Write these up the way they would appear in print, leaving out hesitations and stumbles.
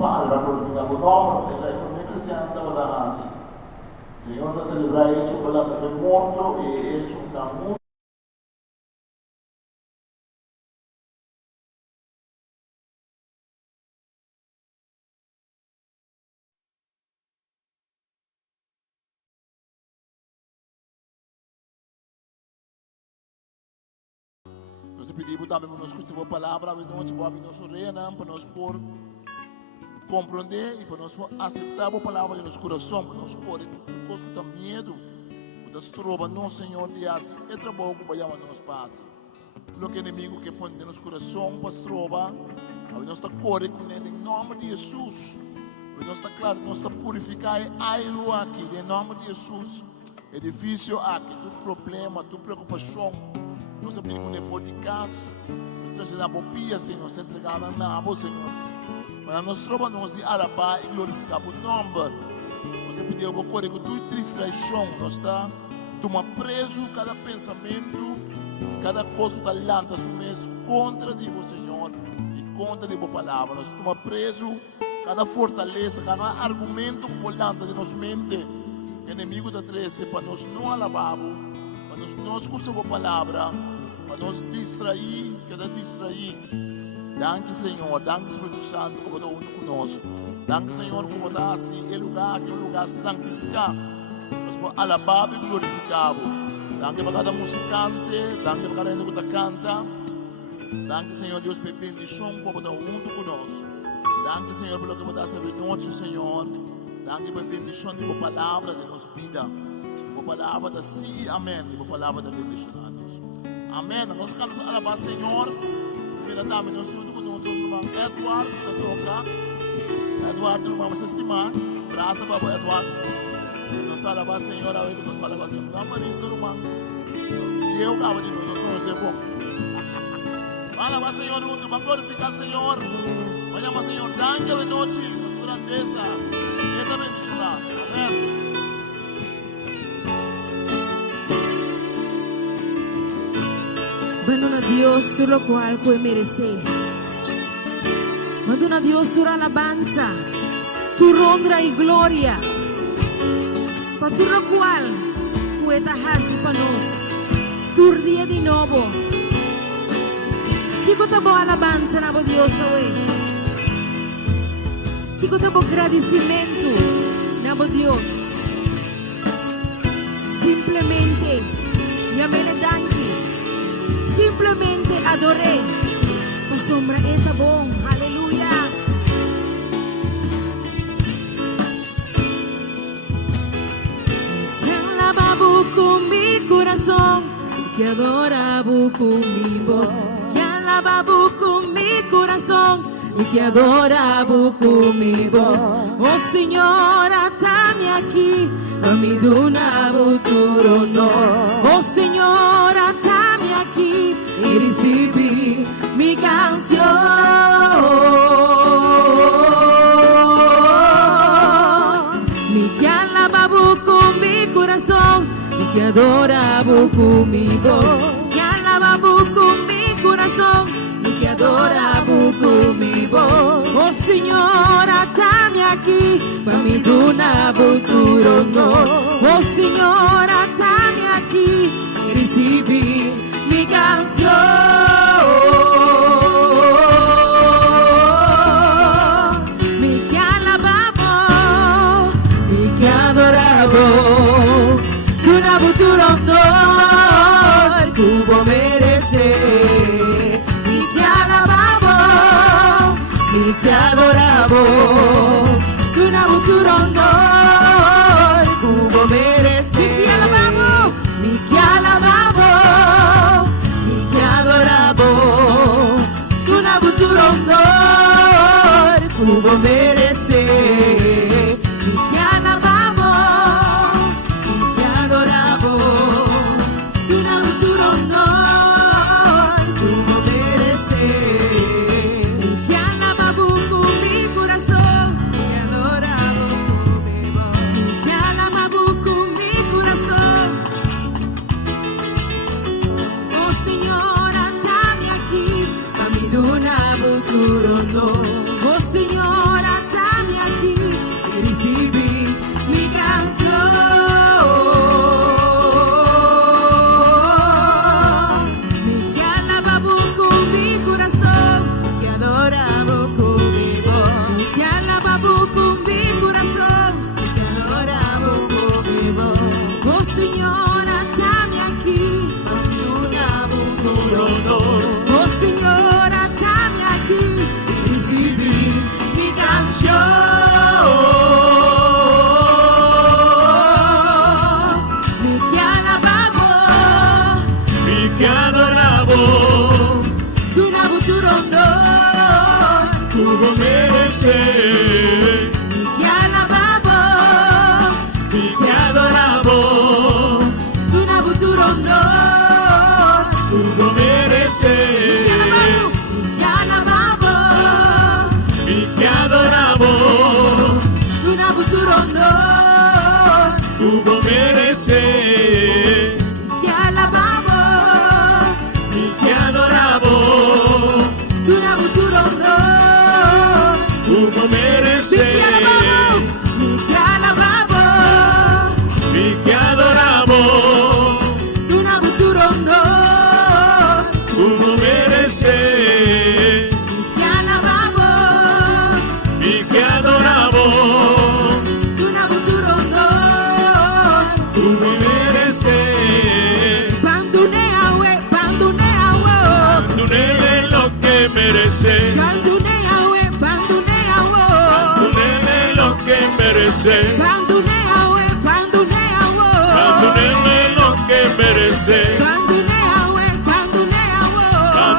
Padre, a glorificar o nome, a economia cristiana estava da assim. O Senhor está celebrando hecho, o palavra foi morto e hecho está muito. Nós pedimos também para nós escutar a palavra, para nós reinar, para nós por compreender e para nós aceitar a palavra em nosso coração, para nós poder escutar medo, para nós trovar no Senhor de assim, é trabalho que vai nos passar. Tudo que inimigo que põe no nosso coração para trovar, nós está correndo com ele em nome de Jesus. Nós está claro, nós está purificar airo aqui, em nome de Jesus. É difícil aqui, tu problema, tu preocupação. Nós pedimos com esforço de casa, nós trazemos a bopia, Senhor, nós entregamos a nabo, Senhor. Para nós trovarmos de alabar e glorificar o nome. Nós pedimos para correr com tua distração, nós está tomando preso cada pensamento, cada coisa que está lança contra ti, Senhor, e contra ti, palavra. Nós tomamos preso cada fortaleza, cada argumento que lança de nossa mente. O inimigo está trazendo para nós não alabar, para nós não escutar a palavra, para nos distrair, cada distrair. Danke, Senhor, danke, Espírito Santo, como está junto conosco. Danke, Senhor, como está assim, é lugar que é um lugar santificado. Nós podemos alabar e glorificar. Danke para cada musicante, danke para cada gente que canta. Danke, Senhor, Deus, pela bendição, como está junto conosco. Danke, Senhor, pelo que está servindo noite, Senhor. Danke pela bendição de tua palavra de nossa vida. Tua palavra da sim, amém. Tua palavra da bendição a nós. Amém. Nós queremos alabar, Senhor. Primeira dama, nós estamos com nosso irmão Eduardo, que toca. Eduardo, não vamos estimar. Graças a Deus, Eduardo. Nós estamos alabar, Senhor, a ver que nós vamos alabar, Senhor. Dá uma lista, irmão. E eu, cara, de nós conhecemos bom. Vamos alabar, Senhor, junto. Vamos glorificar, Senhor. Vamos chamar, Senhor, danke a noite, a sua grandeza. E esta bendição lá. Amém. Mano a Dios tú lo cual puede merecer. Mando a Dios tu alabanza, tu honra y gloria. Para tu lo cual puede hacer para nos tu día de nuevo. ¿Qué cosa bo alabanza na bo Dios hoy? ¿Qué cosa bo agradecimiento na bo Dios? Simplemente llámele danke. Simplemente adoré. La sombra está bon. Aleluya. Que alababa con mi corazón, que adoraba con mi voz. Que alababa con mi corazón y que adoraba con mi voz. Oh Señor, atame aquí, a mi donavo tu honor. Oh Señor, atame aquí y recibí mi canción. Mi que alababa con mi corazón y que adoraba con mi voz. Que alababa con mi corazón y que adoraba con mi voz. Oh Señor, atame aquí, para mi donavo tu honor. Oh Señor, atame aquí y recibí mi canción. Mi que alababa, mi que adoraba, tu donavo tu honor, cubo merece. Mi que alababa, mi que adoraba, tu donavo tu honor, cubo merece. Mi que alababa, mi que alababa, mi que adoraba, tu donavo tu honor, cubo merece. Mi que alababa, mi que adoraba, tu donavo tu honor, cubo merece. Mi que alababa con mi corazón, que adoraba con mi voz. Mi que alababa con mi corazón. Oh Señor, atame aquí, a mi donavo tu honor. Oh Señor, atame Cubo merece, mi che alababo, mi che adoravo, una futuro no. Cubo merece, Mi che alababo, mi che adoravo, una futuro no. Cubo merece, Mi che alababo, mi che adoravo, una futuro no. Cubo merece, Mi che alababo, mi che adoravo, una futuro no. Cubo merece, Mi che alababo, mi che adoravo, una futuro no. Cubo merece, Banduneawe, banduneawo, Tunele lo que merece, banduneawe, banduneawo, Tunele lo que merece, banduneawe, banduneawo, Tunele lo que merece, banduneawe, banduneawo.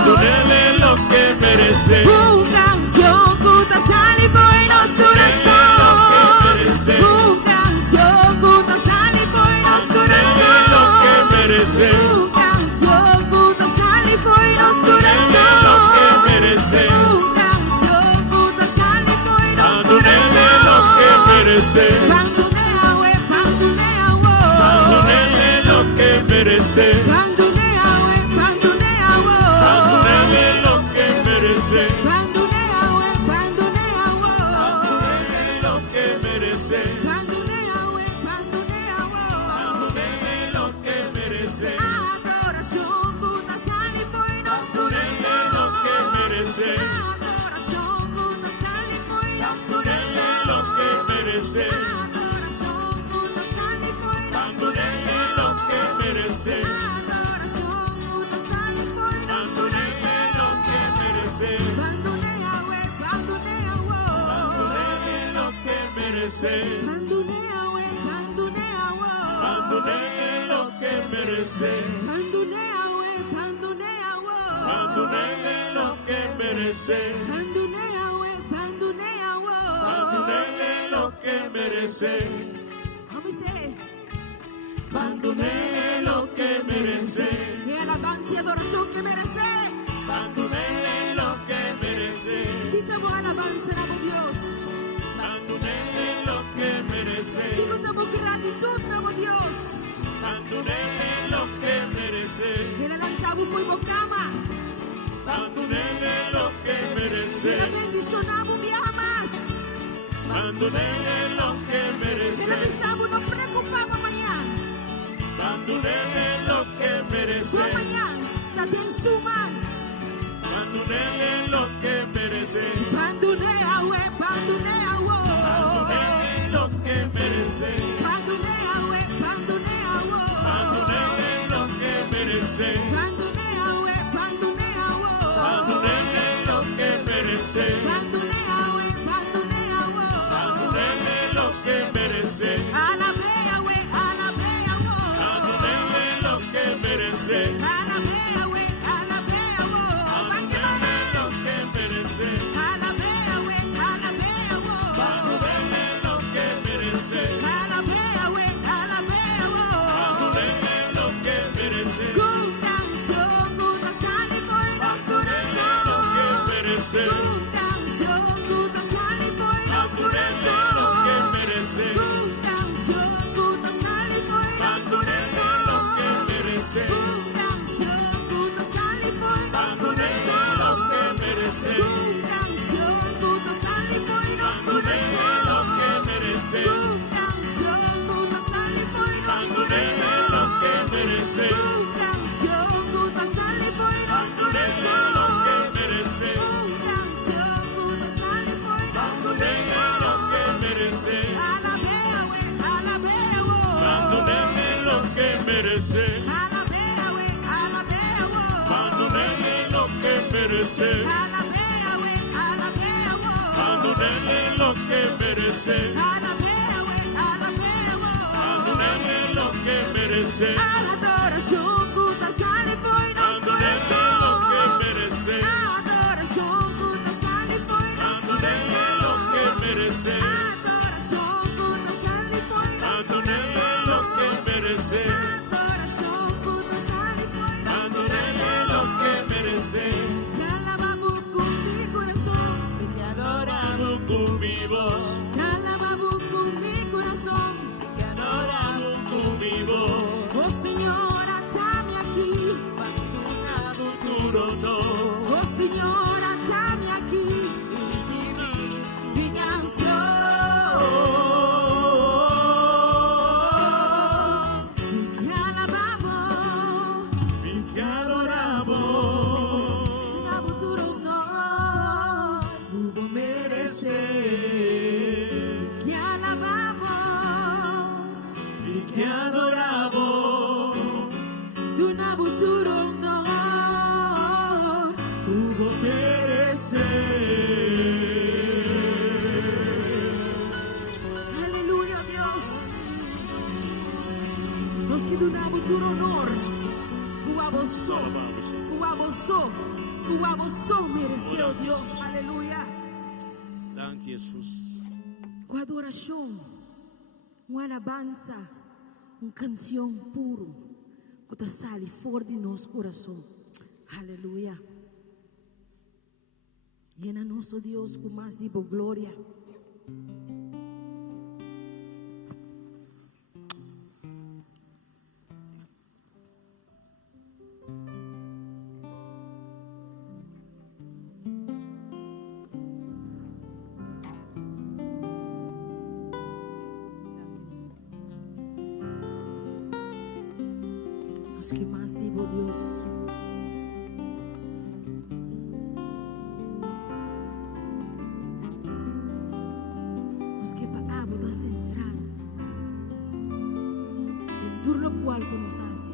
Tunele lo que merece, Canción que sale por los corazones. Canción que sale por los Tunele lo que corazones. merece, Canción que sale por los Tunele lo que corazones. merece, Canción que sale por los Tunele lo que merece, corazones. Banduneawe, banduneawo. Tunele lo que merece, Banduneawe, banduneawo. Tunele lo que merece, Banduneawe, banduneawo. Tunele lo que merece, Banduneawe, banduneawo. Tunele lo que merece, Adoración que sale por los Tunele lo que merece, corazones. Adoración que sale por los Tunele lo que merece, Adoración que sale por los Tunele lo que merece, Adoración que sale por los Tunele lo que merece, Banduneawe, banduneawo. Tunele lo que merece, Banduneawe, banduneawo. Tunele lo que merece, Banduneawe, banduneawo. Tunele lo que merece, Banduneawe, banduneawo. Tunele lo que merece, How we say? Tunele lo que merece, Y alabanza y adoración que merece. Tunele lo que merece, Quitamos alabanza, namo Dios. Tunele lo que merece, Quitamos gratitud, namo Dios. Tunele lo que merece, Que la lanzamos fue bocama. Tunele lo que Que merece, la bendicionamos mi amas. Tunele lo que Que la merece, pensamos no preocupamos mañana. Tunele lo que merece, Su mañana, date en su mano. Tunele lo que merece, Banduneawe, banduneawo. Tunele lo que merece, Banduneawe, banduneawo. Tunele lo que merece, Banduneawe, banduneawo. Tunele lo que merece, Banduneawe, banduneawo. Tunele lo que merece, Alabeawe, alabeawo. Tunele lo que merece, Alabeawe, alabeawo. Tunele lo que merece, Alabeawe, alabeawo. Tunele lo que merece, Alabeawe, alabeawo. Tunele lo que merece, Con canción que sale por los Tunele lo que corazones. merece, Con canción que sale por los Tunele lo que corazones. merece, Con canción que sale por los Tunele lo que corazones. merece, Con canción que sale por los Tunele lo que corazones. merece, Con canción que sale por los Tunele lo que merece, corazones. Con canción que sale por los Tunele lo que merece, Con canción que sale por los Tunele lo que corazones. merece, Con canción que sale por los Tunele lo que merece, Alabeawe, alabeawo. Tunele lo que merece, Alabeawe, alabeawo. Tunele lo que merece, Alabeawe, alabeawo. Tunele lo que merece, Alabeawe, alabeawo. Tunele lo que merece, Adoración que sale por los Tunele lo que corazones. merece, Adoración que sale por los con mi voz, te alabamos con mi corazón, te adoramos con mi voz. oh Señor, atame aquí, Futuro no, oh Señor, atame aquí, mi canción, te alabamos, te adoramos. una futuro no pudo merecer, te alabamos, Te adoramos, tu una futuro no pudo merecer. Aleluya, Dios. Nos que donamos tu honor. Tu aboso mereceu, Deus. Aleluia. Dank Jesus. Com adoração, uma alabança, canção puro, que te sale fora de nosso coração. Aleluia. Llena nosso Deus com mais de glória. Nos que mais digo, Deus. Nos que paabo da central. En turno cual nos hace.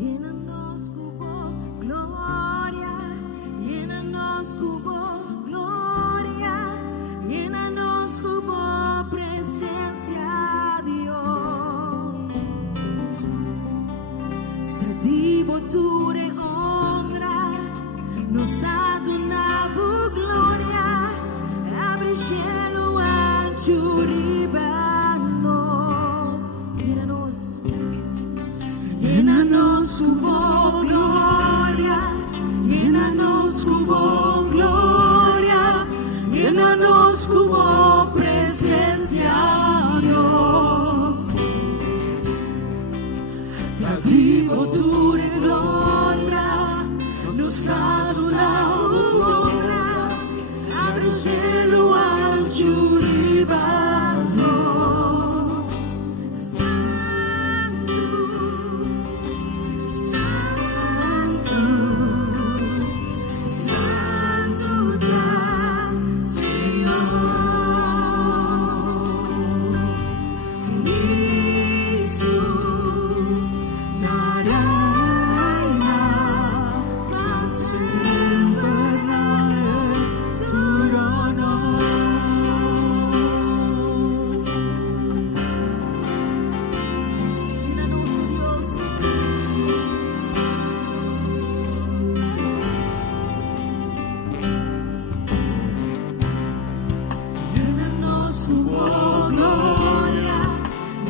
Llena-nos com glória, llena-nos com glória, llena-nos com presença, Deus. Te digo tu honra, nos dá na glória, abre cielo ancho ribanos, llena-nos. Llena-nos com glória, llena-nos com glória, llena-nos com presença, Deus. Te digo tu glória, nos dá na honra, abre cielo ancho ribanos.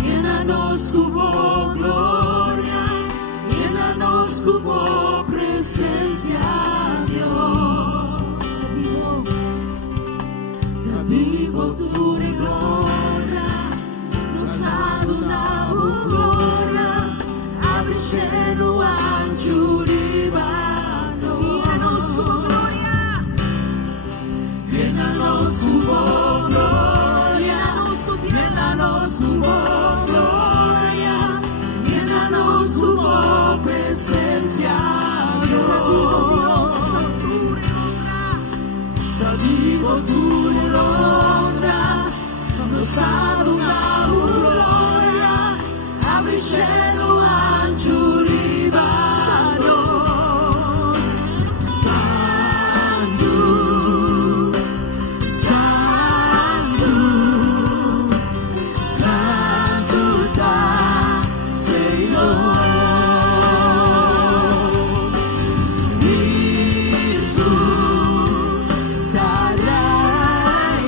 Llena-nos com glória, llena-nos com presença, Deus. Te digo tu glória, nos dá na glória, abre cielo ancho ribano. Llena-nos com glória, llena-nos com glória, llena-nos com glória, llena-nos com presença, Deus. Te digo tu honra, nos dá na glória, abre cielo ancho ribano. Santo, Santo, Santo da Senhor. Isso da reina,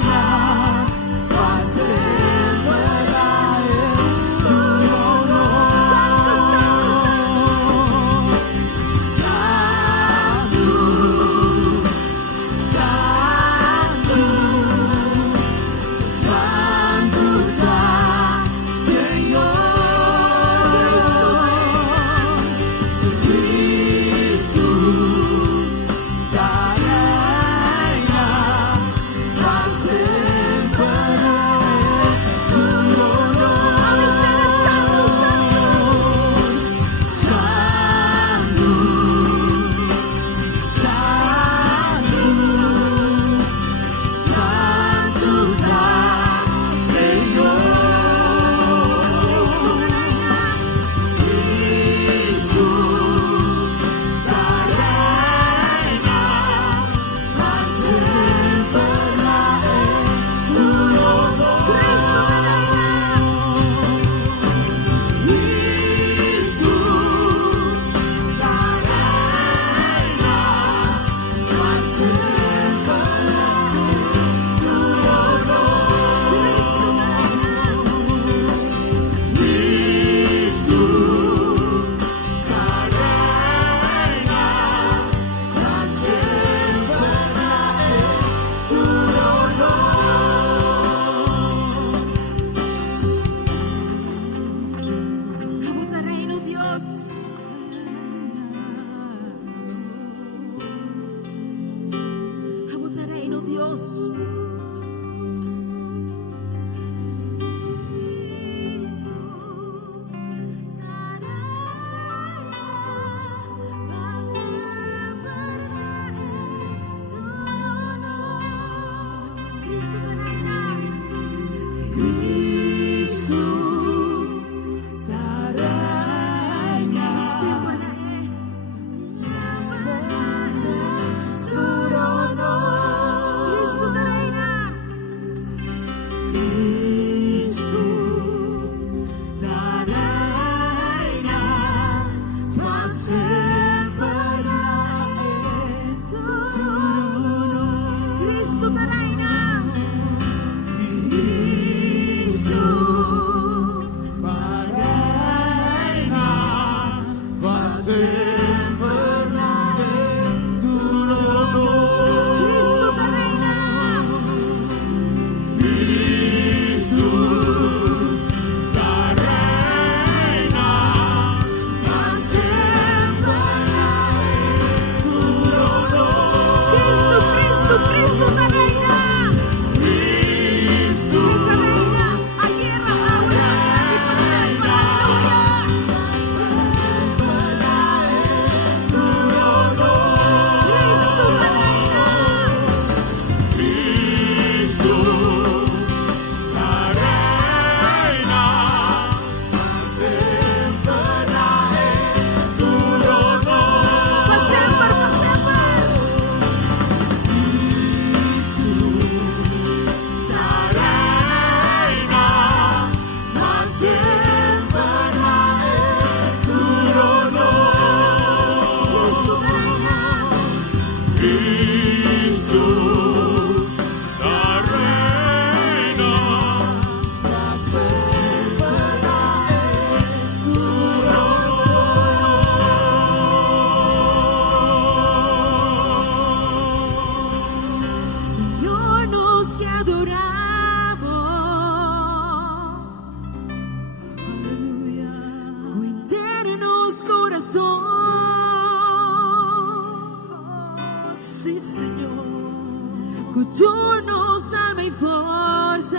Sì, Signore, con tu nos ama e forza,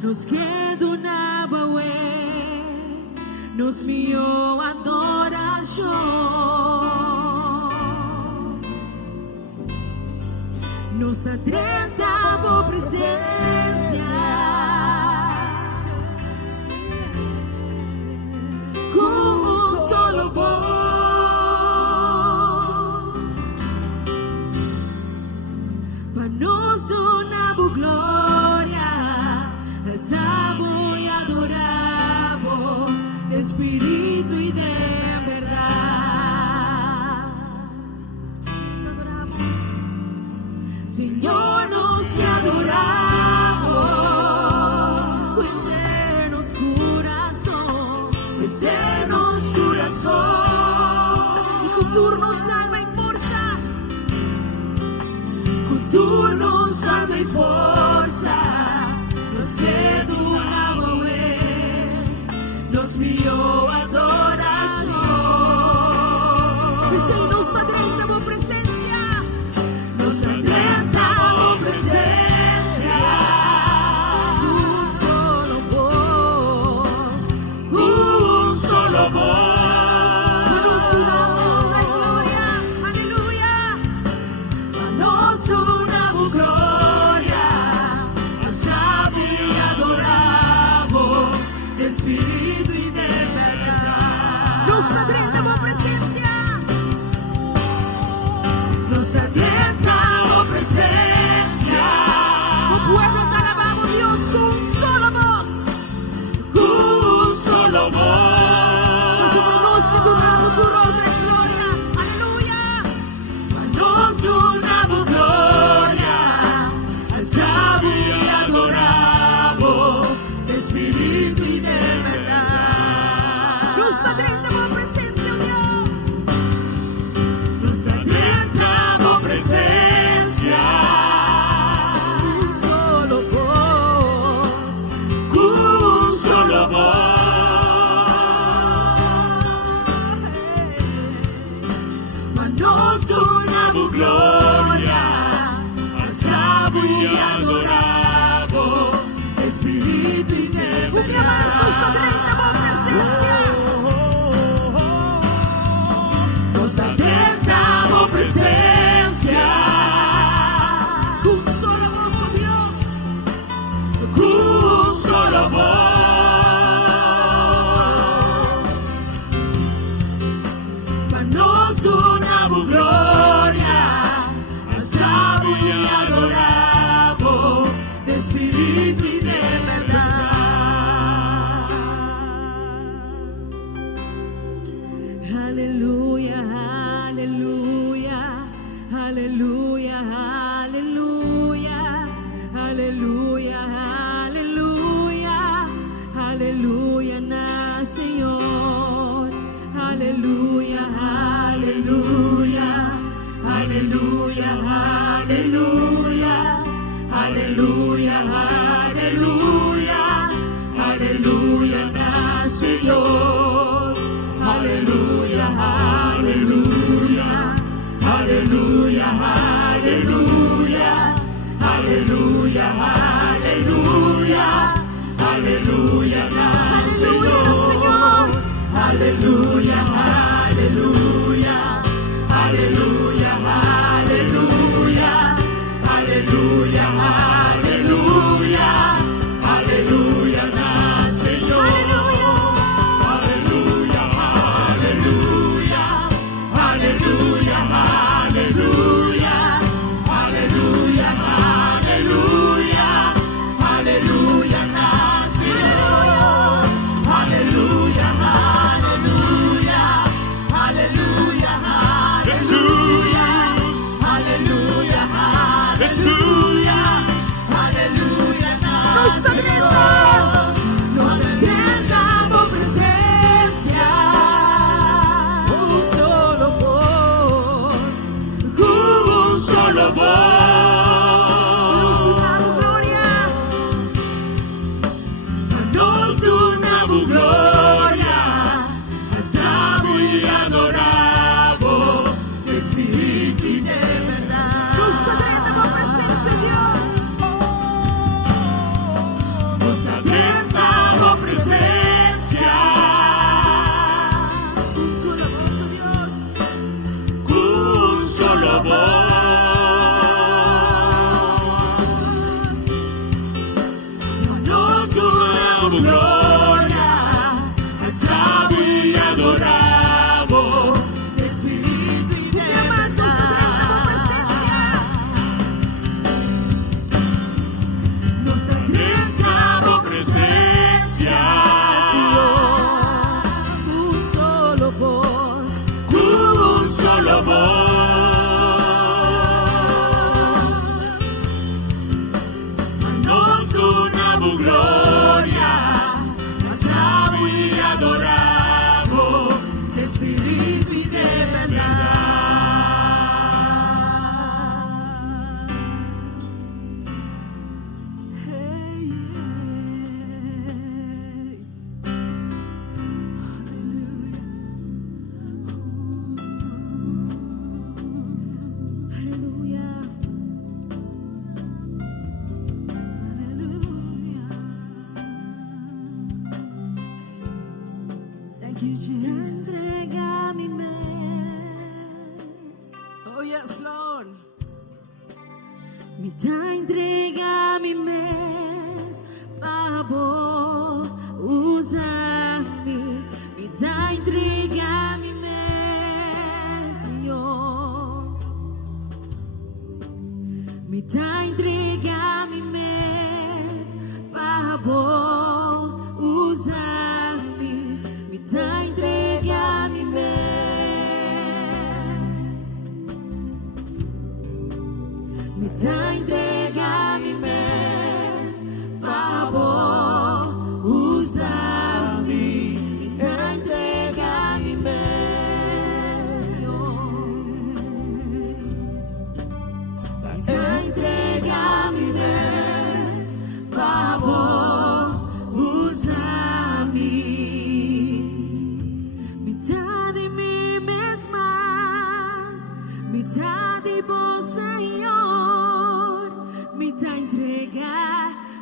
nos chiedo na bawe, nos mio adoración, nos da trenta por presencia, con un solo voz. Nos donamos gloria, alzamos y adoramos de espíritu y de verdad. Nos adoramos, Señor, nos te adoramos, con eternos corazón, y con turnos alma y fuerza. Tu nos alma e força, nos queda una mover, nos mio adoración. E sei nos padrenta por presencia, nos padrenta por presencia. Un solo voz, un solo voz. Gloria, alzamos y adoramos. y adoramos, Espíritu y de Cumbia más, nos tendremos presencia. nos tentamos presencia. Un solo voz, oh Dios. Un solo voz. Nos donamos gloria, alzamos y adoramos, de espíritu y de verdad. Aleluya, aleluya, aleluya, aleluya, aleluya, aleluya, aleluya, na Señor, aleluya, aleluya, aleluya, aleluya, aleluya, aleluya, aleluya, na Señor, aleluya, aleluya, aleluya, aleluya, aleluya, aleluya, aleluya, na Señor, aleluya, aleluya, aleluya, aleluya, aleluya, aleluya, aleluya, na Señor, aleluya, aleluya, aleluya, aleluya, aleluya, aleluya, aleluya, na Señor, aleluya, aleluya, aleluya, aleluya, aleluya, aleluya, aleluya, na Señor, nos tentamos presencia. Un solo voz, un solo voz. Nos donamos gloria, alzamos y adoramos, espíritu y de verdad. Nos tendremos presencia, Dios. Nos tentamos presencia. Un solo voz, oh Dios. Un solo voz. Nos donamos gloria, alzamos y adoramos, espíritu y de Más nos tendremos presencia. nos tentamos presencia. Un solo voz. Un solo voz. Nos donamos gloria, alzamos y adoramos, espíritu y de verdad. Aleluya. Thank you, Te Jesus. entrega mi mes. Oh, yes, Lord. Mi te entrega mi mes. Favor, usa-me. Me te entrega mi mes, Senhor. Me te entrega mi mes. Favor, usa-me. Me te entrega mi mes. Me te entrega mi mes. Favor, usa-me. Me te entrega mi mes, Senhor. Me te entrega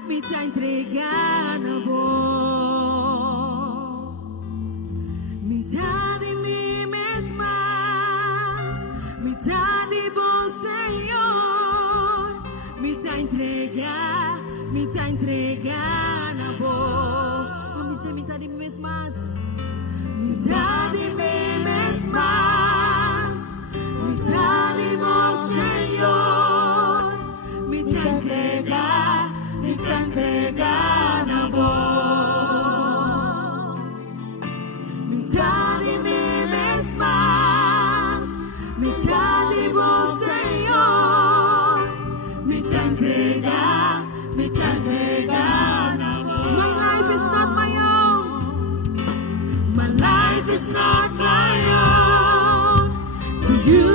mitad entregada voy, mitad de mí mesmas, mitad de vos, Señor, mitad entregada voy. Vamos a dizer mitad de mí mesmas, mitad de mí mesmas, mitad de vos, Señor, mitad entregada voy, mitad de mí mesmas, mitad de vos, Señor, mitad entregada voy. My life is not my own. My life is not my own. To you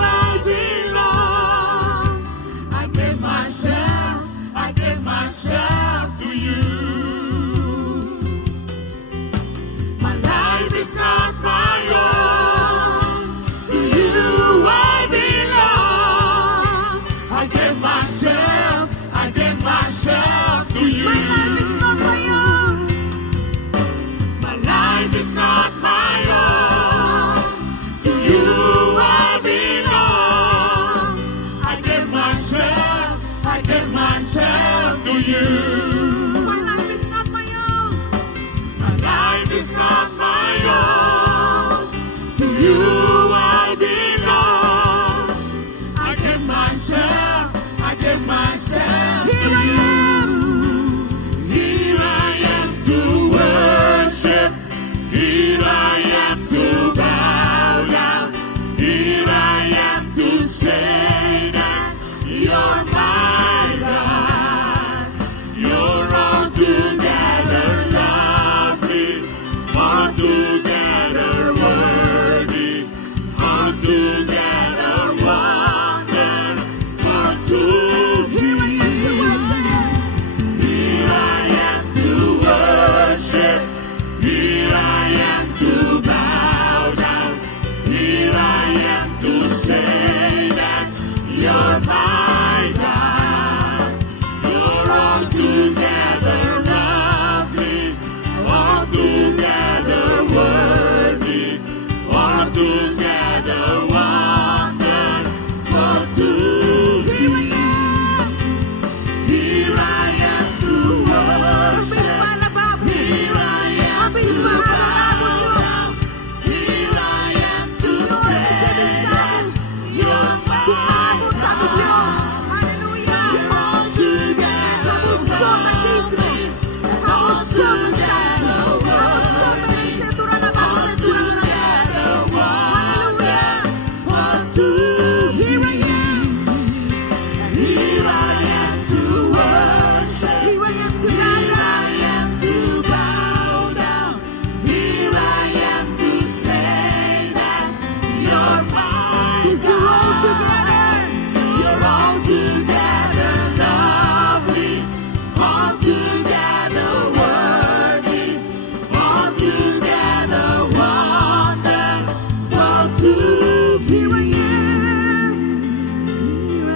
I belong. I give myself to you. My life is not my own. To you I belong. I give myself to you. My life is not my own. My life is not my own. To you I belong. I give myself to you. My life is not my own. My life is not my own. To you I belong. I give myself Here to you. Here I am to worship. Here I am to bow down. Here I am to say that you're my God. You're altogether lovely, altogether worthy, altogether wonderful to Here I am to worship. Here I am to worship. Here I am to bow down. Here I am to say that you're my God. You're altogether lovely, altogether worthy, altogether wonderful too. Here I am. Here I am to worship. Here I am to bow. Here I am to say that you're my God. You're altogether lovely, altogether wonderful too. Here I am. Here I am to worship. Here I am to bow down. Here I am to say that you're mine. 'Cause you're all together. You're all together lovely, all together worthy, all together wonderful too. Here I am. Here I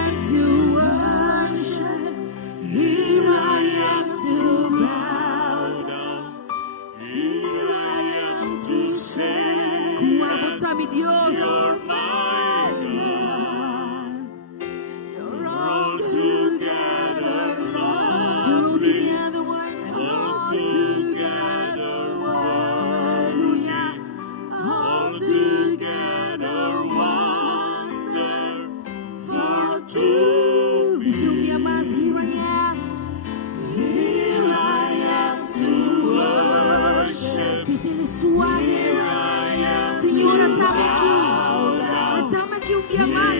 am to worship. Here I am to bow down. Here I am to say Kuwabotami Dios. You're my God. You're all together lovely. You're all together wonderful. All together Hallelujah. All together wonderful too. Dice un día más, here I am. Here I am to worship. Que se le suave. Señor, atame aquí un día más.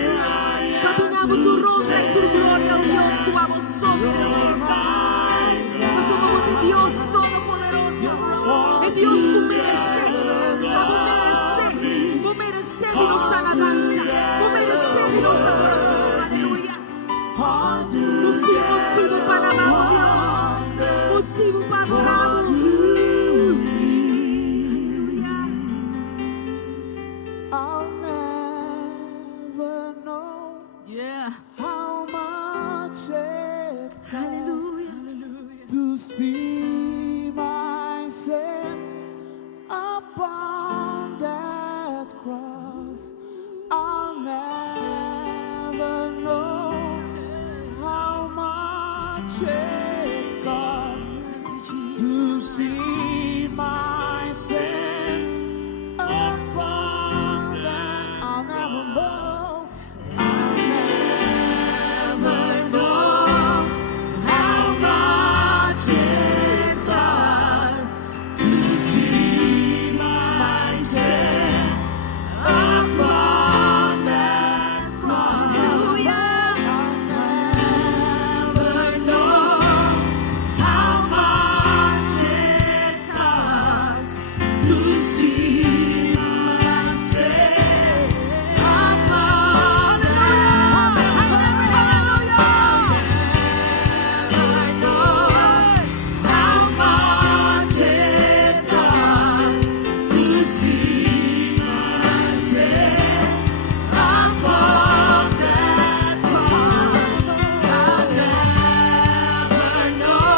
Patunamos tu rostro y tu gloria, oh Dios, como sobre Nós somos de Dios Todopoderoso. É Dios que merece. Vos merece de nossa alabanza. Vos merece de nossa adoração. Aleluia. Não tem motivo para amar, Deus. Motivo para adorar. I'll never know Yeah. how much it costs Aleluia. to see my sin upon that cross. I'll never know how much it cost to see my sin upon that. I'll never know. I'll never know how much it cost to see my sin upon that cross. I'll never know how much it cost to see my sin upon that. I'll never know how much it cost to see my sin upon that cross. I'll never know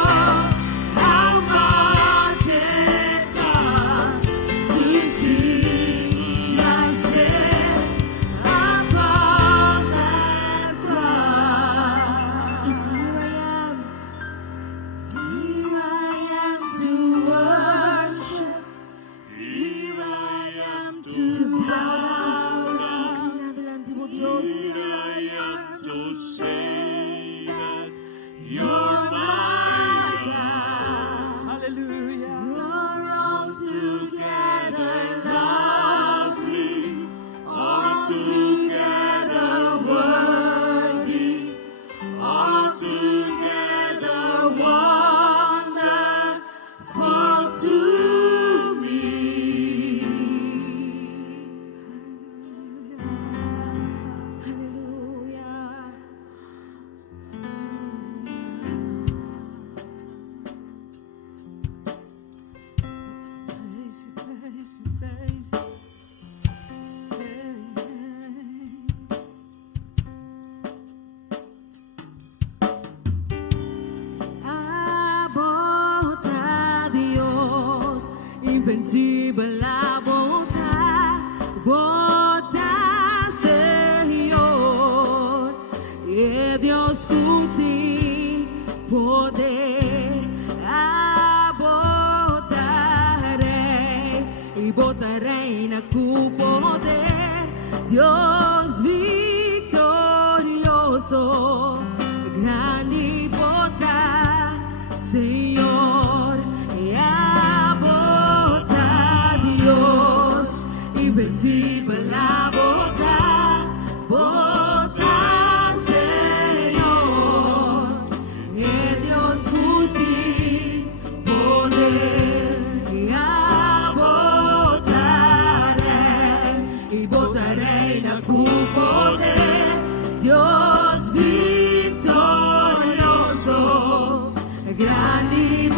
how much it cost to see my sin upon that cross. Yes, here I am to worship. Here I am to bow down. Inclinar delante, oh Dios. Here I am to say that you're my God. Hallelujah. You're altogether lovely, altogether worthy, altogether wonderful to me. Hallelujah. Praise you, praise you, praise you. Hey, Bota Dios, invencible la bota Señor, e Dios cuti poder, botarei na cu poder, Dios victorioso, grande bota Señor, e a bota Dios, invencible la bota Señor, e Dios cuti poder, e a botarei na cu poder, Dios victorioso, grande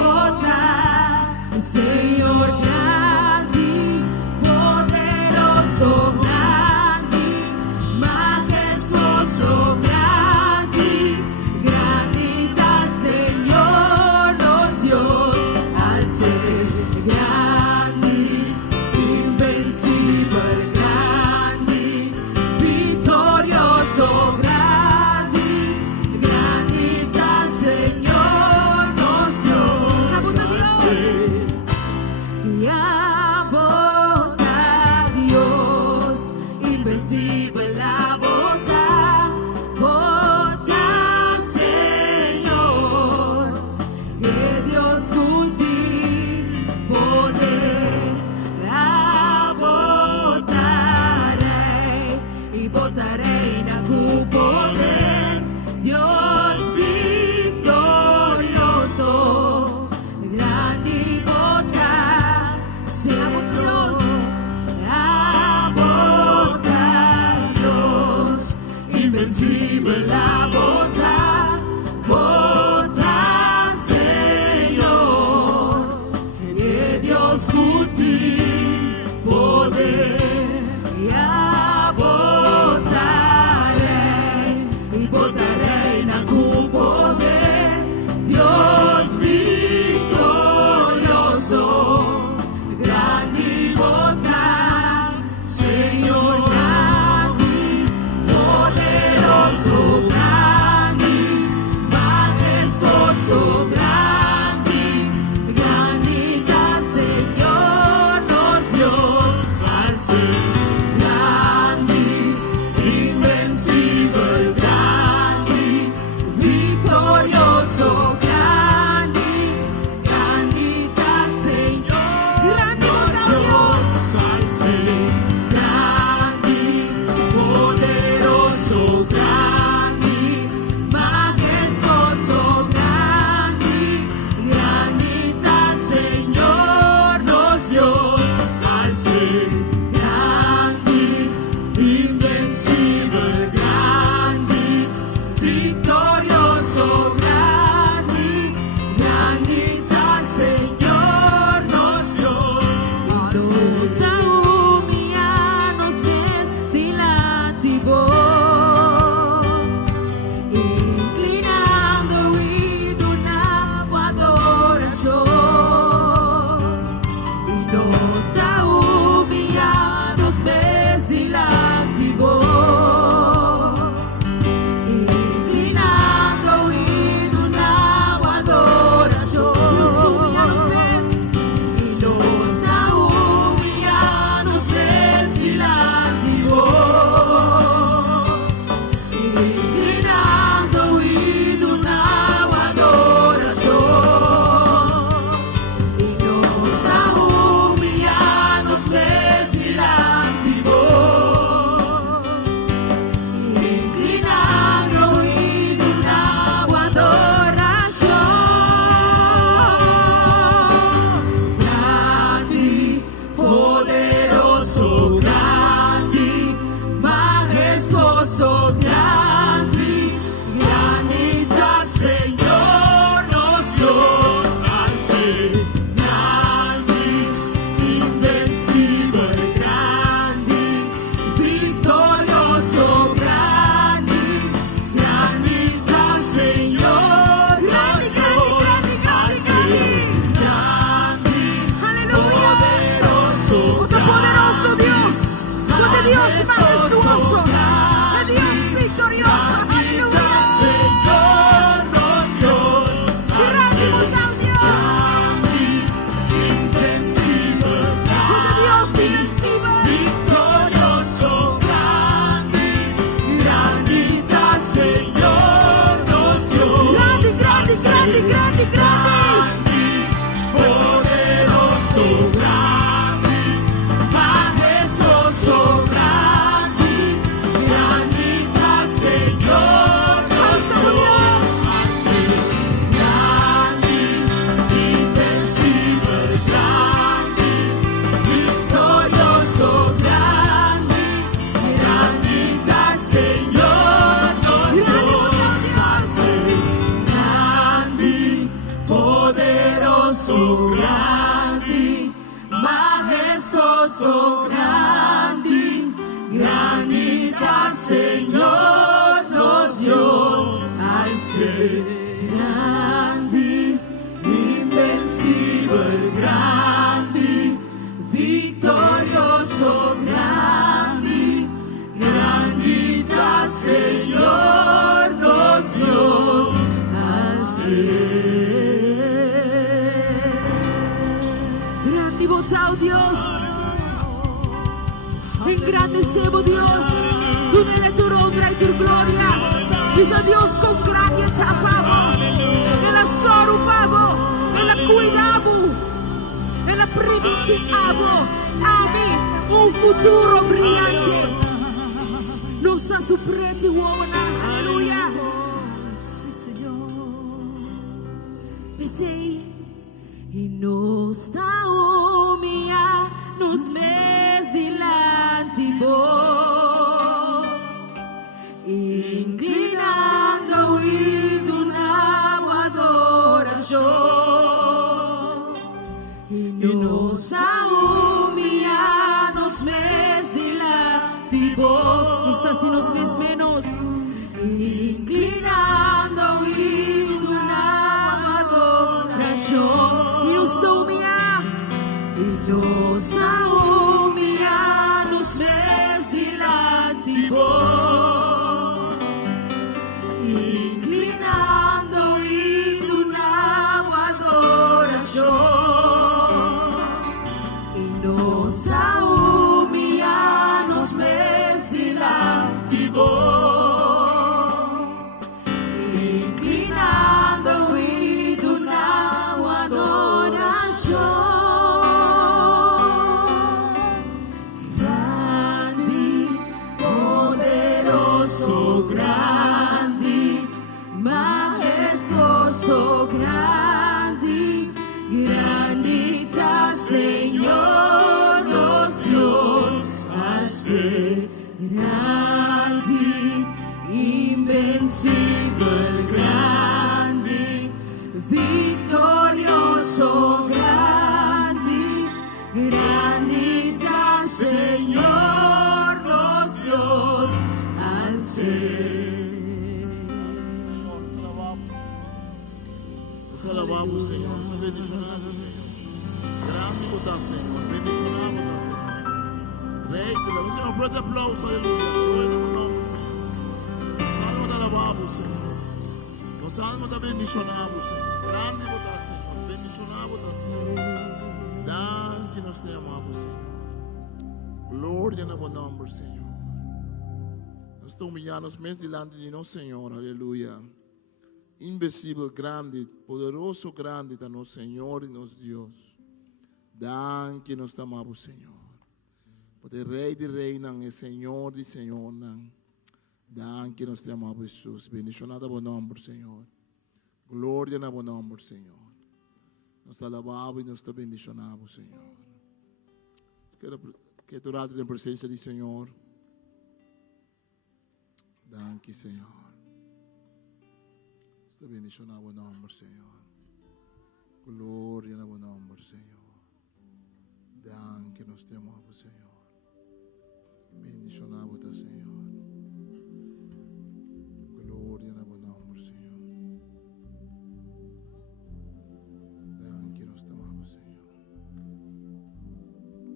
grandi, grandi, grandi. Poderoso, grande, majestuoso, grande, grandita, Señor, Alza tu Dios. grande, invencible, grande, victorioso, grande, grandita, Señor, grande, poderoso, grande, majestuoso, grande, grandita, Señor, nos Dios al ser grande, invencible, grande, victorioso, grande, grandita, Señor, nos Dios al ser. Engrandecemos, Dios. Engrandecemos, Dios. Tú eres tu honra y tu gloria. Dice Dios con gracia tapamos. Ela sorupamos. Ela cuidamos. Ela preventiamo. Amém. Futuro brilhante. Não está suprete o homem. Aleluia. Sí, Señor. Pensei e nos está humilhar nos meses delante bom, inclinando o ouvido na adoração e nos está humilhar nos meses delante bom, está assim nos meses menos, inclinando o ouvido na adoração e nos está humilhar e nos está humilhar nos meses delante bom, inclinando o ouvido na adoração e nos está humilhar nos meses delante bom, inclinando o ouvido na adoração. Grande, poderoso, grande, majestuoso, grande, grandita, Senhor, nos Dios, al ser grande, invencible, grande, victorioso, grande, grandita, Señor, nos Dios, al ser. Senhor, nos alabamos, Senhor, nos bendicionamos, Senhor. Grande está, Senhor, bendicionamos, Senhor. Rei de Deus, Senhor, um forte aplauso, aleluia. Glória ao nome, Senhor. Nos alma te alabamos, Senhor. Nos alma te bendicionamos, Senhor. Grande está, Senhor, bendicionamos, Senhor. Danke nos te amamos, Senhor. Glória ao nome, Senhor. Nós estamos humilhados mesmo diante de nós, Senhor, aleluia. Invisível, grande, poderoso, grande está nosso Senhor e nosso Deus. Danke nos te amamos, Senhor. Porque Rei de Reina e Senhor de Senhor. Danke nos te amamos, Jesus. Bendicionado ao nome, Senhor. Glória ao nome, Senhor. Nos te alabamos e nos te bendicionamos, Senhor. Que tu rate na presença do Senhor. Danke, Senhor. Te bendicionamos ao nome, Senhor. Glória ao nome, Senhor. Danke nos te amamos, Senhor. Bendicionamos-te, Senhor. Glória ao nome, Senhor. Danke nos te amamos, Senhor.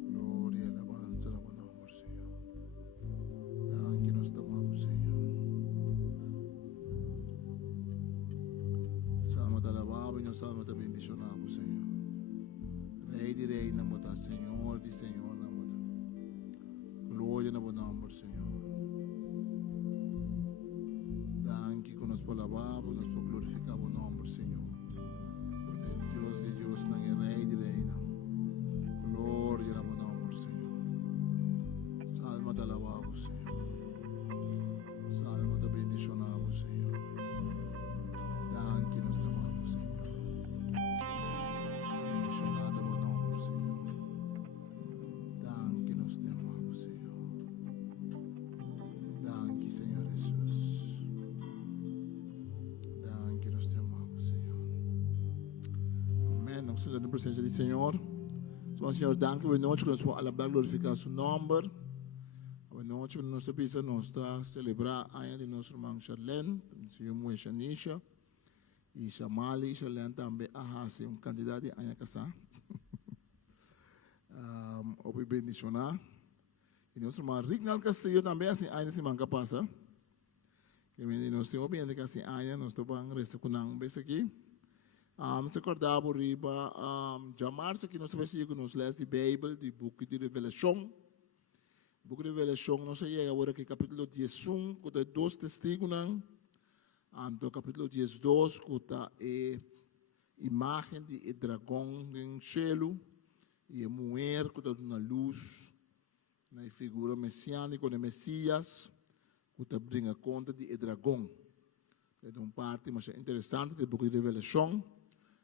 Glória e alabanza ao nome, Senhor. Danke nos te amamos, Senhor. Salmo te alabamos e nos salmo te bendicionamos, Senhor. Rei de Rei, namota, Senhor de Senhor, namota. Glória ao nome, Senhor. Danke que nos alabamos, nos glorificamos o nome, Senhor. Señor, en presencia del Señor. Señor, danke we noite que nós vamos alabar glorificar seu nome. We noite nós pisa nós está celebrar a de nosso irmão Charlene, Senhor Moisés Nisha e Shamali Charlene também a ser candidato a casar. Obi bendicionar. E nosso irmão Rignal Castillo também assim ainda se manca passa. Que me nós temos bem que assim ainda nós estamos resta com nang bes aqui. Se acordava riba jamar se que nós versículo nos lês de Bíblia, de book de Revelação. Book de Revelação nós chega agora que capítulo 11, com dois testigos nang. Anto capítulo 12, com a imagem de dragão no cielo e a mulher com uma luz na figura messiânica de Messias, que brinca conta de dragão. É uma parte mais interessante do book de Revelação.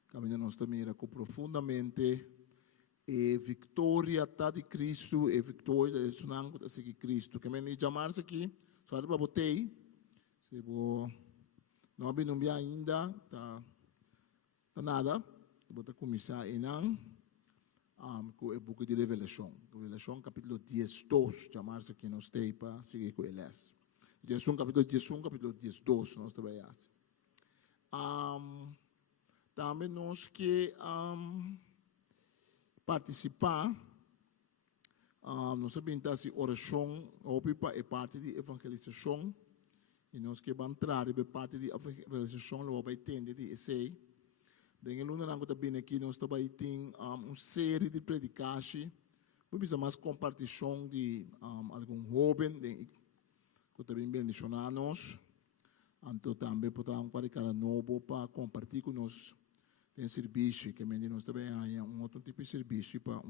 Caminha nós também profundamente e vitória tá de Cristo e vitória de sunang da seguir Cristo. Caminha chamar-se aqui, só para botei, se vou não abrir ainda tá nada, bota começar inang com o book de Revelação. Revelação capítulo 12, chamar-se aqui nós tem para seguir com eles. Capítulo 11, capítulo 12 nós trabalhamos. Também nós que participar, nós sabemos que oração é parte de evangelização, e nós que vamos entrar é parte de evangelização, nós vamos entender de esse. Daí, no ano que está aqui, nós também temos uma série de predicações, vamos mais compartilhação de algum jovem, que também bendicionar-nos. Então, também podemos para cada novo para compartilhar com nós tem serviço, que nós também há outro tipo de serviço para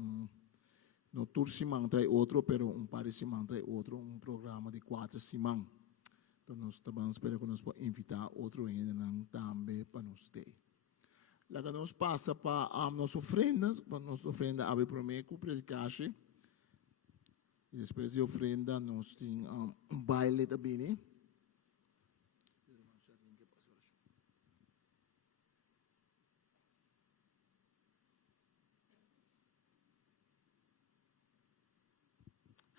no tour semana trai outro, pero par de semana trai outro, programa de 4 semanas. Então, nós também esperamos que nós podemos invitar outro ainda também para nós ter. Lá que nós passa para nossas ofrendas, para nossa ofrenda abre primeiro com predicação. E depois de ofrenda, nós temos baile também, né?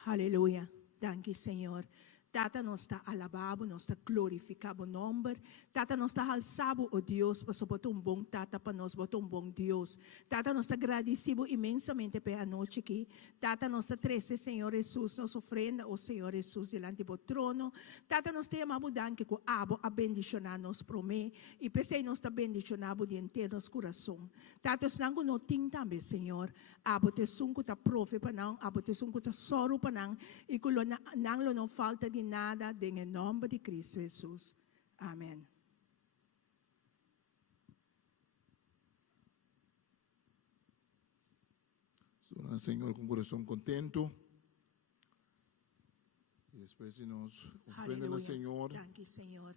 Aleluia. Danke, Senhor. Tata nós está alabado, nós está glorificado o nome. Tata nós está alçado, oh Deus, para botar bom tata para nós, botar bom Deus. Tata nós está agradecido imensamente pela noite aqui. Tata nós está trece, Senhor Jesus, nossa ofrenda, o Senhor Jesus, diante do trono. Tata nós está amado, danke, que abo a bendicionar nos promê. E pensei nós está bendicionado de inteiro nosso coração. Tata nós não no ting também, Senhor. Abo te sunco ta profe para não, abo te sunco ta soro para não. E que não falta de nada, em nome de Cristo Jesus. Amém. Senhor, com coração contento. E depois nós ofrenda no Senhor. Danke, Senhor.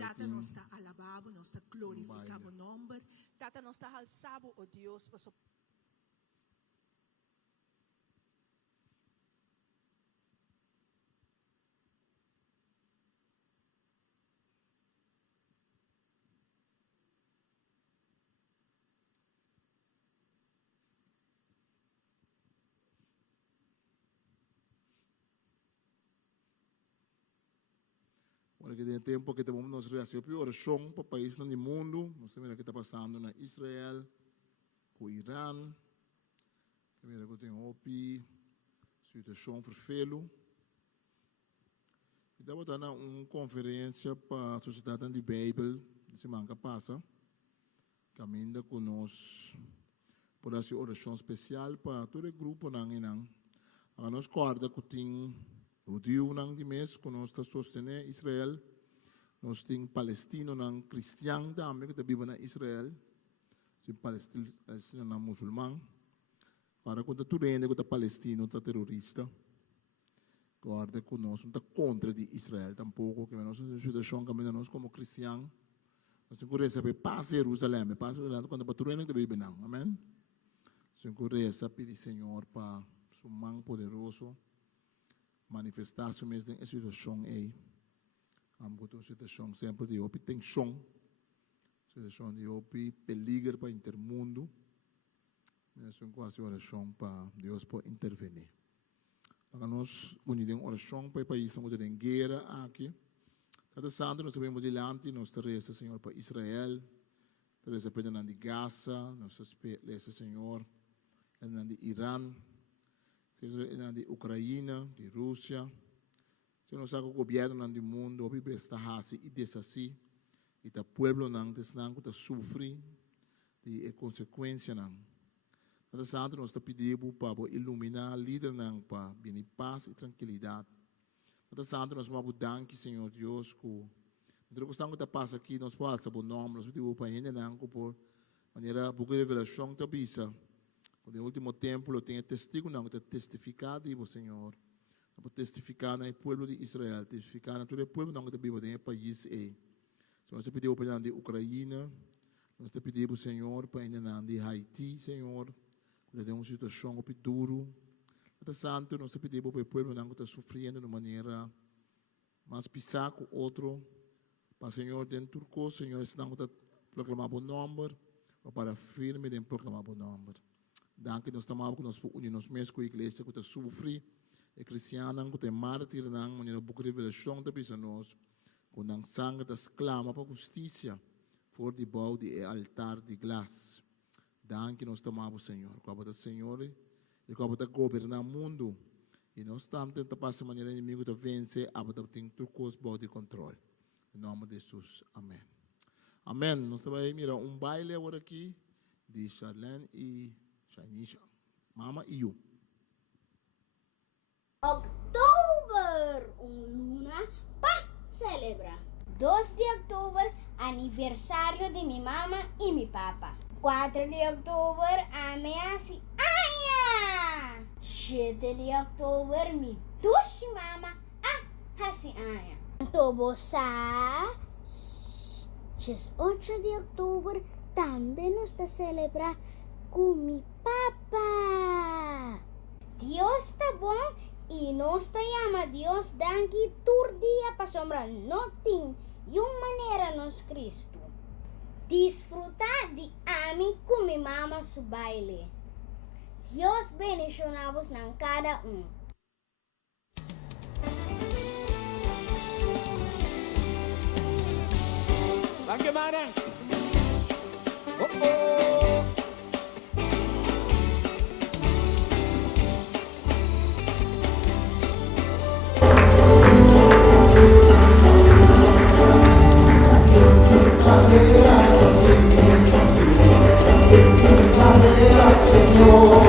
Tata nós está alabado, nós está glorificado o nome. Tata nós está alçado, oh Deus, para Agora que tem tempo que temos nos reação para oração para países no mundo, nós temos o que está passando na Israel, com Irã, temos que tem OPI, situação verfelo. E estava dando uma conferência para a sociedade de Bíblia, de semana que passa, caminhando com nós por essa oração especial para todo o grupo nang inang. Agora nós guarda que tem o Dio nang di mes, que nós está sustentando Israel, nós temos palestino nang cristiano também que vive na Israel, temos palestino nang muçulmano. Agora quando tu rende que palestino está terrorista, guarda que nós não está contra de Israel tampouco, que nós temos situação que nós como cristiano, nós temos que receber paz Jerusalém, paz Jerusalém quando tu rende que vive nang, amém? Nós temos que receber pedir Senhor para seu mão poderoso manifestar sua mesma situação aí. Uma situação sempre de tensão, situação de peligro para o intermundo, É uma quase oração para Deus por intervenir. Para nós, unidem oração para o país, estamos em guerra aqui. Tata Santo, nós sabemos delante, nós teremos, Senhor, para Israel, teremos a pena de Gaza, nós teremos, Senhor, de Irã, de Ucrânia, de Rússia. Senhor, nós sabemos que o governo do mundo, o povo está assim e desassi, e o povo não está sofrendo de consequências. Tata Santo, nós pedimos para iluminar líder para vir paz e tranquilidade. Tata Santo, nós vamos dar Senhor Deus, que nós gostamos de passar aqui, nós podemos saber o nome, nós pedimos para ele, por maneira, porque a revelação está vista. No último tempo, eu tenho testigo, não, eu testificar, digo, Senhor. Eu vou testificar no povo de Israel, testificar no todo o povo, não, que vive no país. Nós pedimos para a Ucrânia, nós pedimos, Senhor, para a Haiti, Senhor. Quando tem uma situação dura, Tata Santo, nós pedimos para o povo não está sofrendo de maneira mais pisar com outro. Para o Senhor, dentro do Senhor, se não está proclamando o nome, ou para firme, de proclamar o nome. Danke, nós estamos com nós unimos mesmo com a igreja que está sofrendo, e cristiana que tem mártir, não, maneira boa revelação da pessoa nós, com a sangue das clama para justiça, for debaixo do altar de glass. Danke, nós estamos, Senhor, com o Senhor, e com o governar o mundo, e nós estamos tentando passar a maneira inimigo de vencer, a botar tem tudo coisa de controle. Em nome de Jesus, amém. Amém. Nós estamos aí, mira, baile agora aqui, de Charlene e Shainisha. Mama e eu. Oktober, luna para celebrar. 2 de outubro, aniversário de minha mama e meu papa. 4 de outubro, ameaça Aya. 7 de outubro, mi dushi mama hasi Aya. Tobosa, 18 de outubro, também nos está celebrar com mi papa. Deus está bom e nós te ama Deus danke tur dia para sombra nothing e uma maneira nos Cristo. Desfrutar de amin com minha mama su baile. Deus bendicionamos na cada Danke, Madam. Oh. Señor,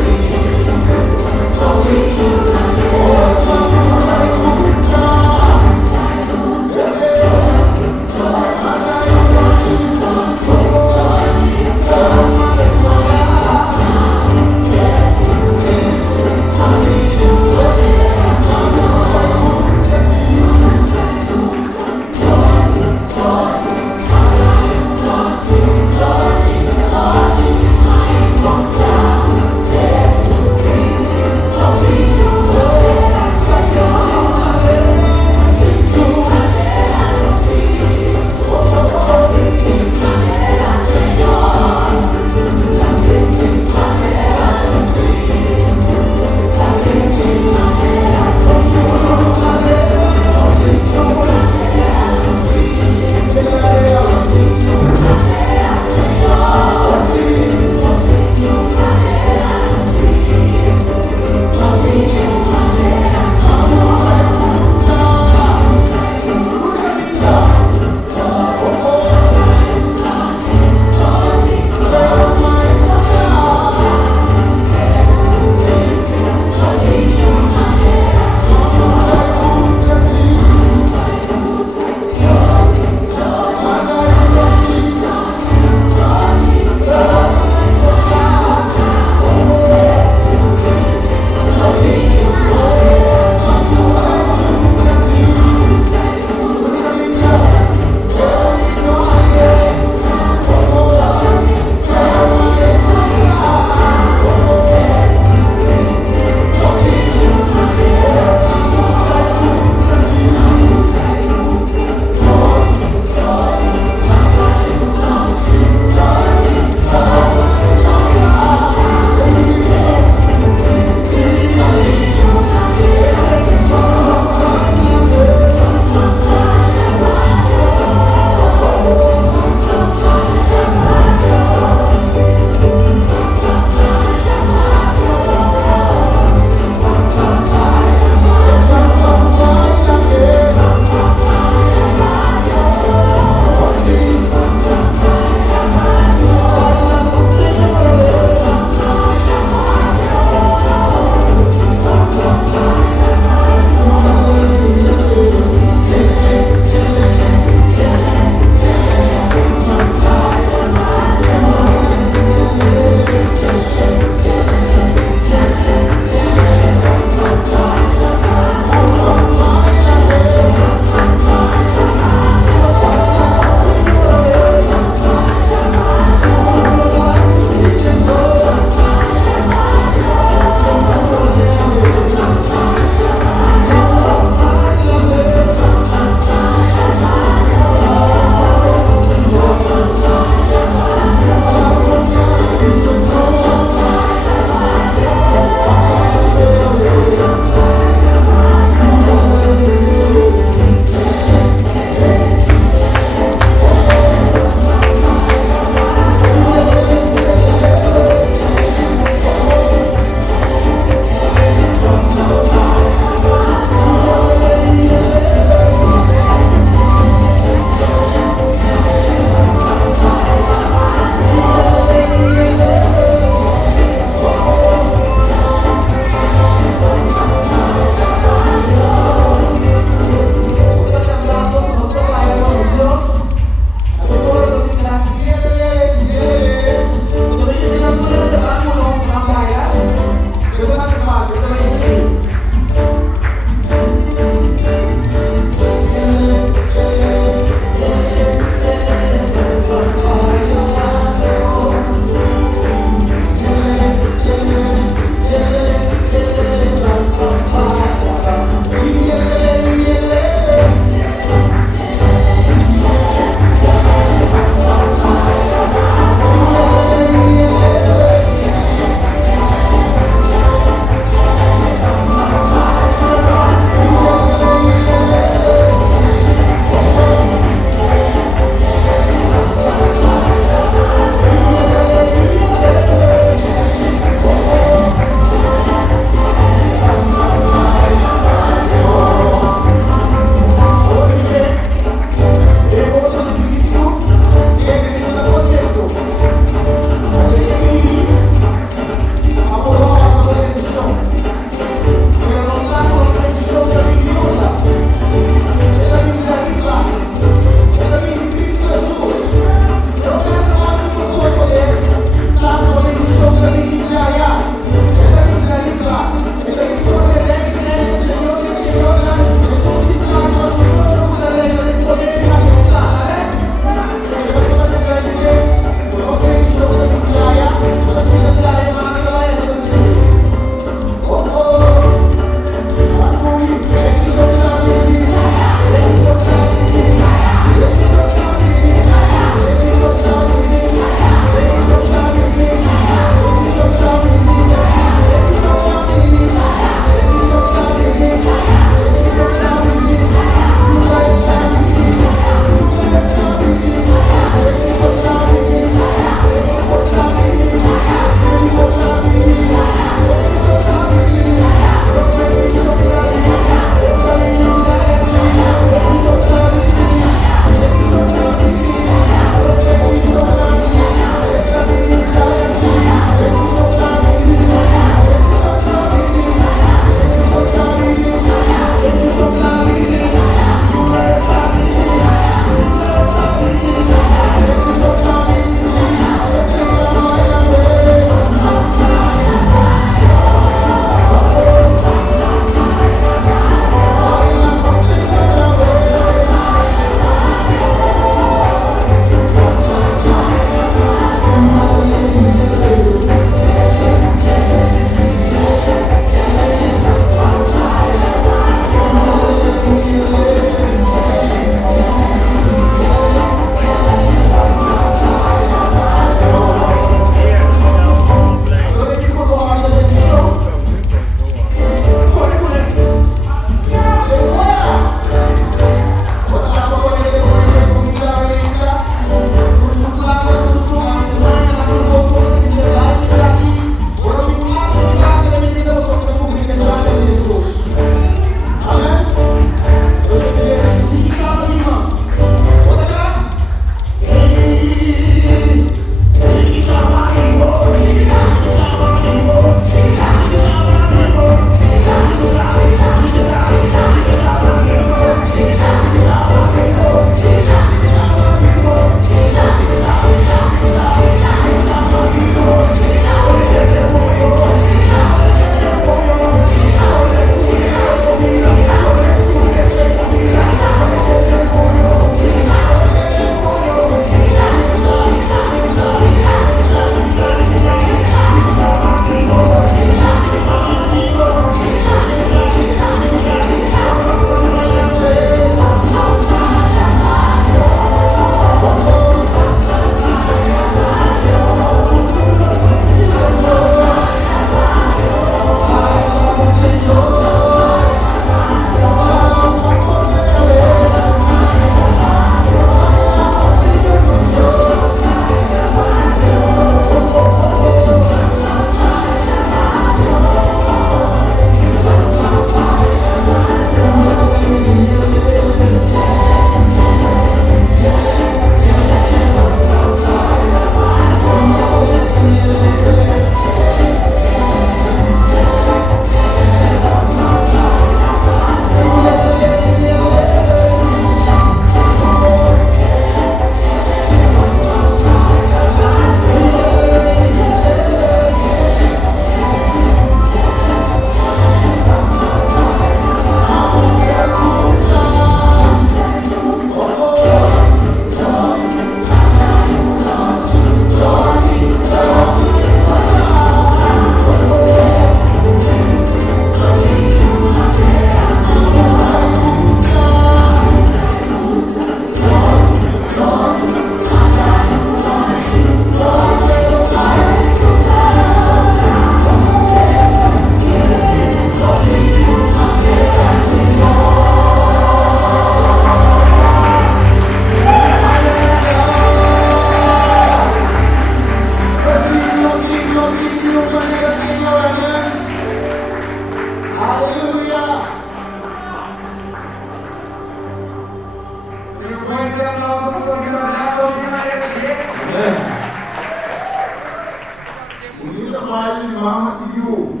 Unida mais de mama e you.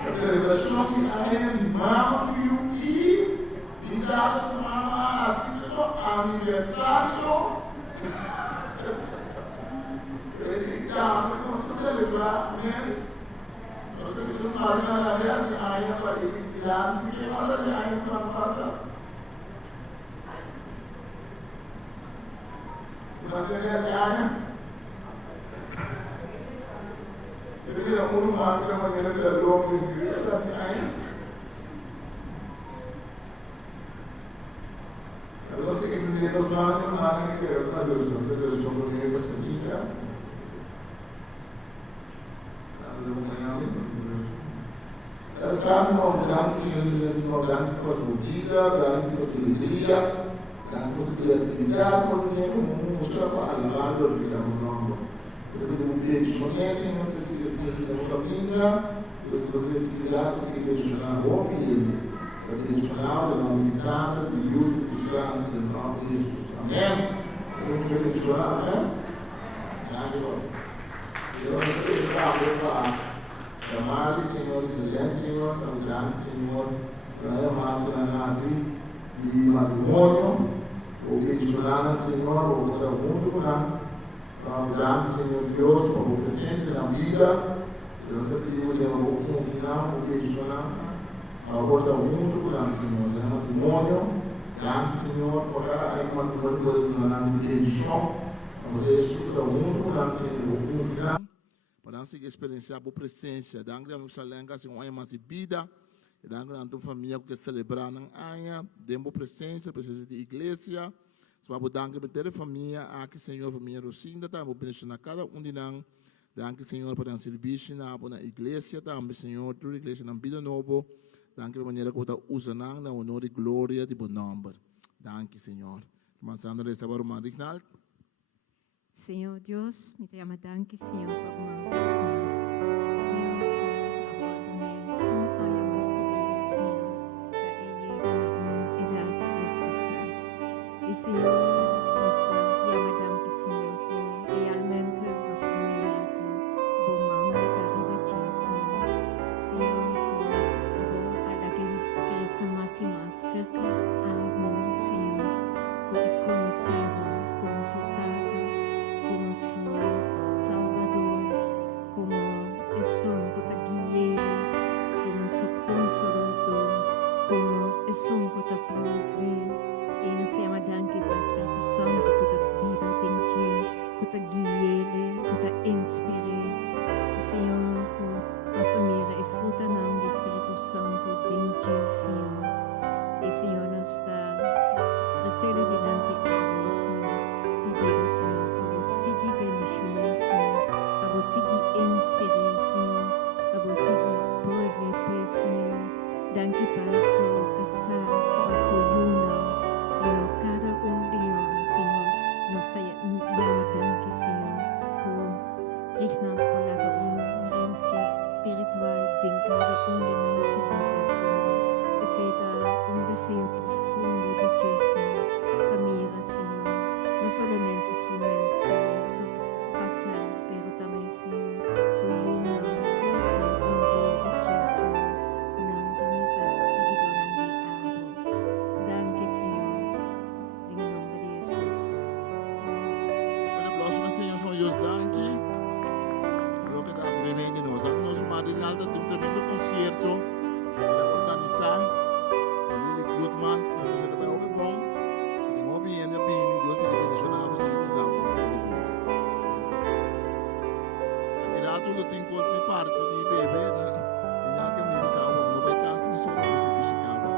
A celebração que ainda de mama e you e pintada de mama assim aniversário. Esse carro não se celebrar, né? Nós temos que tomar na vez ainda para identidade, porque nós ainda semana passada. Mas é verdade. Ele vira muito mais pela maneira de ler o que ele está assim. Eu sei que entender que os manos não vão querer fazer os nossos companheiros passanistas. Es kann auch ganz viele Programme kosten Liga, dann kosten Alegria, dann kosten Kreativität und um mostrar para a lado do que estamos falando. Se você não pede conhece, não precisa se ir na caminha, você pode cuidar se questionar o que se questionar a humanidade de Deus e do Santo de nós Jesus. Amém. Vamos questionar, amém. Agora, eu estou para chamar o Senhor, escolher o Senhor, trabalhar o Senhor, ganhar mais para nós de matrimônio, ou questionar o Senhor, ou botar o mundo por lá, trabalhar o Senhor Deus, para o presente na vida, eu sempre digo que é uma confinar, ou questionar, para botar o mundo por lá, Senhor, ganhar matrimônio, ganhar o Senhor, para aí matrimônio pode tornar de questão, você estuda o mundo por lá, Senhor, ou confinar. Para nós experienciar a presença, danke a nossa lenga se uma mais vida, e danke a tua família que celebrar na anha, demos presença da igreja, se vamos danke a toda a família, aqui Senhor família Rosinda, tá, vamos pensar na cada de nós, danke Senhor para o serviço na igreja, tá, Senhor toda a igreja na vida nova, danke a maneira que você usa na honor e glória de bom nome, danke Senhor. Mas Sandra está para o Marignal. Senhor Deus, me te amo danke, Senhor, por uma vez. Senhor, por a ordem, como a minha seguir, Senhor, para ele e dar resultado. E Senhor, nossa llama danke, Senhor, por realmente nos comer com bom mão e carinho de Senhor. Senhor, por a daquele que se máxima cerca a mão, Senhor, que conhecer como resultado. Como su Salvador, como el son que te guíe, como su consolador, como el son que te provee. E nós temos a danke para o Espírito Santo que te viva dentro de ti, que te guie, que te inspire. Senhor, que nós família e fruta não do Espírito Santo dentro de ti, Senhor. E Senhor, nós está trazendo diante de vós, Senhor. Pedimos, Senhor, para você seguir bendicionar, Senhor, para você seguir inspirar, Senhor, para você seguir prover, Senhor. Danke para o seu casar, para o seu união, Senhor, cada de nós, Senhor. Nós chamamos danke, Senhor, por regnando palavra herência espiritual de cada de nossa vida, Senhor. Esse é desejo profundo de ti, Senhor, para mim, Senhor. Não somente sua mensagem, seu passar, mas também, Senhor, sua união, Deus, Senhor, com o Senhor, não também está seguido na minha danke, Senhor, em nome de Jesus. Aplausos, Senhor Deus, danke. Lo que estás vivendo nós. Nós Marinalda tem um tremendo concerto para organizar. Lili Goodman, que nós já vai ouvir bom. Tem um bem, Deus se bendicionar, você usar o Aqui tudo tem coisa de parte de bebê, né? Tem alguém que me bisava, não vai casa, me solta, me se bichicava.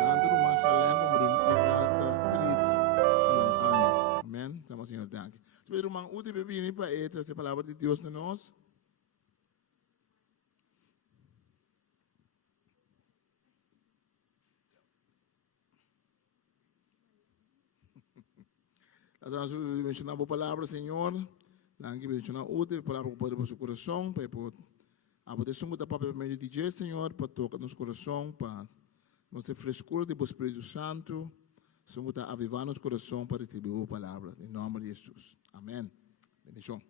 Tanto no Manchalém, como de Nalta, Trit, amém? Estamos, Senhor, danke. Espero que o bebê para trazer a palavra de Deus na nós. Nós mencionamos a palavra, Senhor. Danke, mencionamos outra palavra para o seu coração, para a proteção da própria meio de Deus, Senhor, para tocar nosso coração, para nossa frescura do Espírito Santo. Senhor, está avivando nosso coração para receber a palavra. Em nome de Jesus. Amém. Bendição.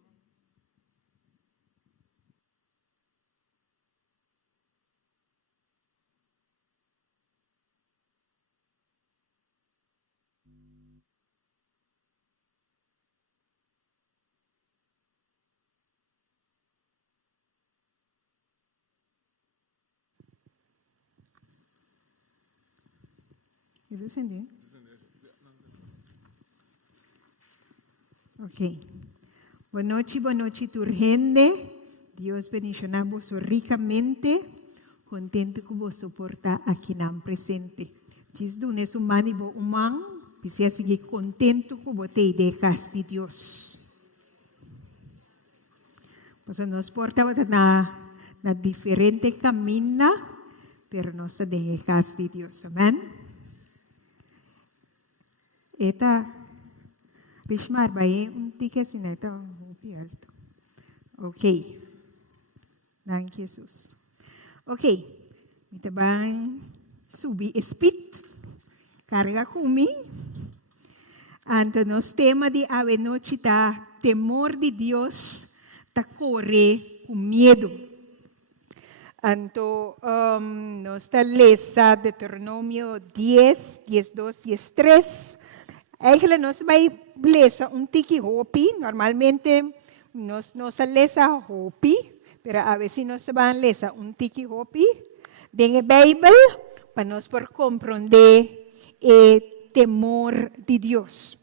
Quer acender? Ok. Boa noite, turgente. Deus bendicionamos ricamente. Contento que vos suporta aqui na presente. Diz do nesso manibo humano, precisa seguir contento que vos te de casa de Deus. Pois nos porta na diferente caminho, pero nós de casa de Deus. Amém? Eta Rishmar vai ticket assim então alto. Ok. Thank you, Jesus. Ok. Kita bang subi speed. Carga comigo. Anto nos tema de ave noite tá temor de Deus tá corre com medo. Anto nos tá lesa Deuteronômio 10, 12, 13. Eigenlijk nós vai lesa tiki hopi. Normalmente nós lesa hopi, pero a veces nós vamos lesa tiki hopi. Den Bible para nós por compreender o temor de Deus.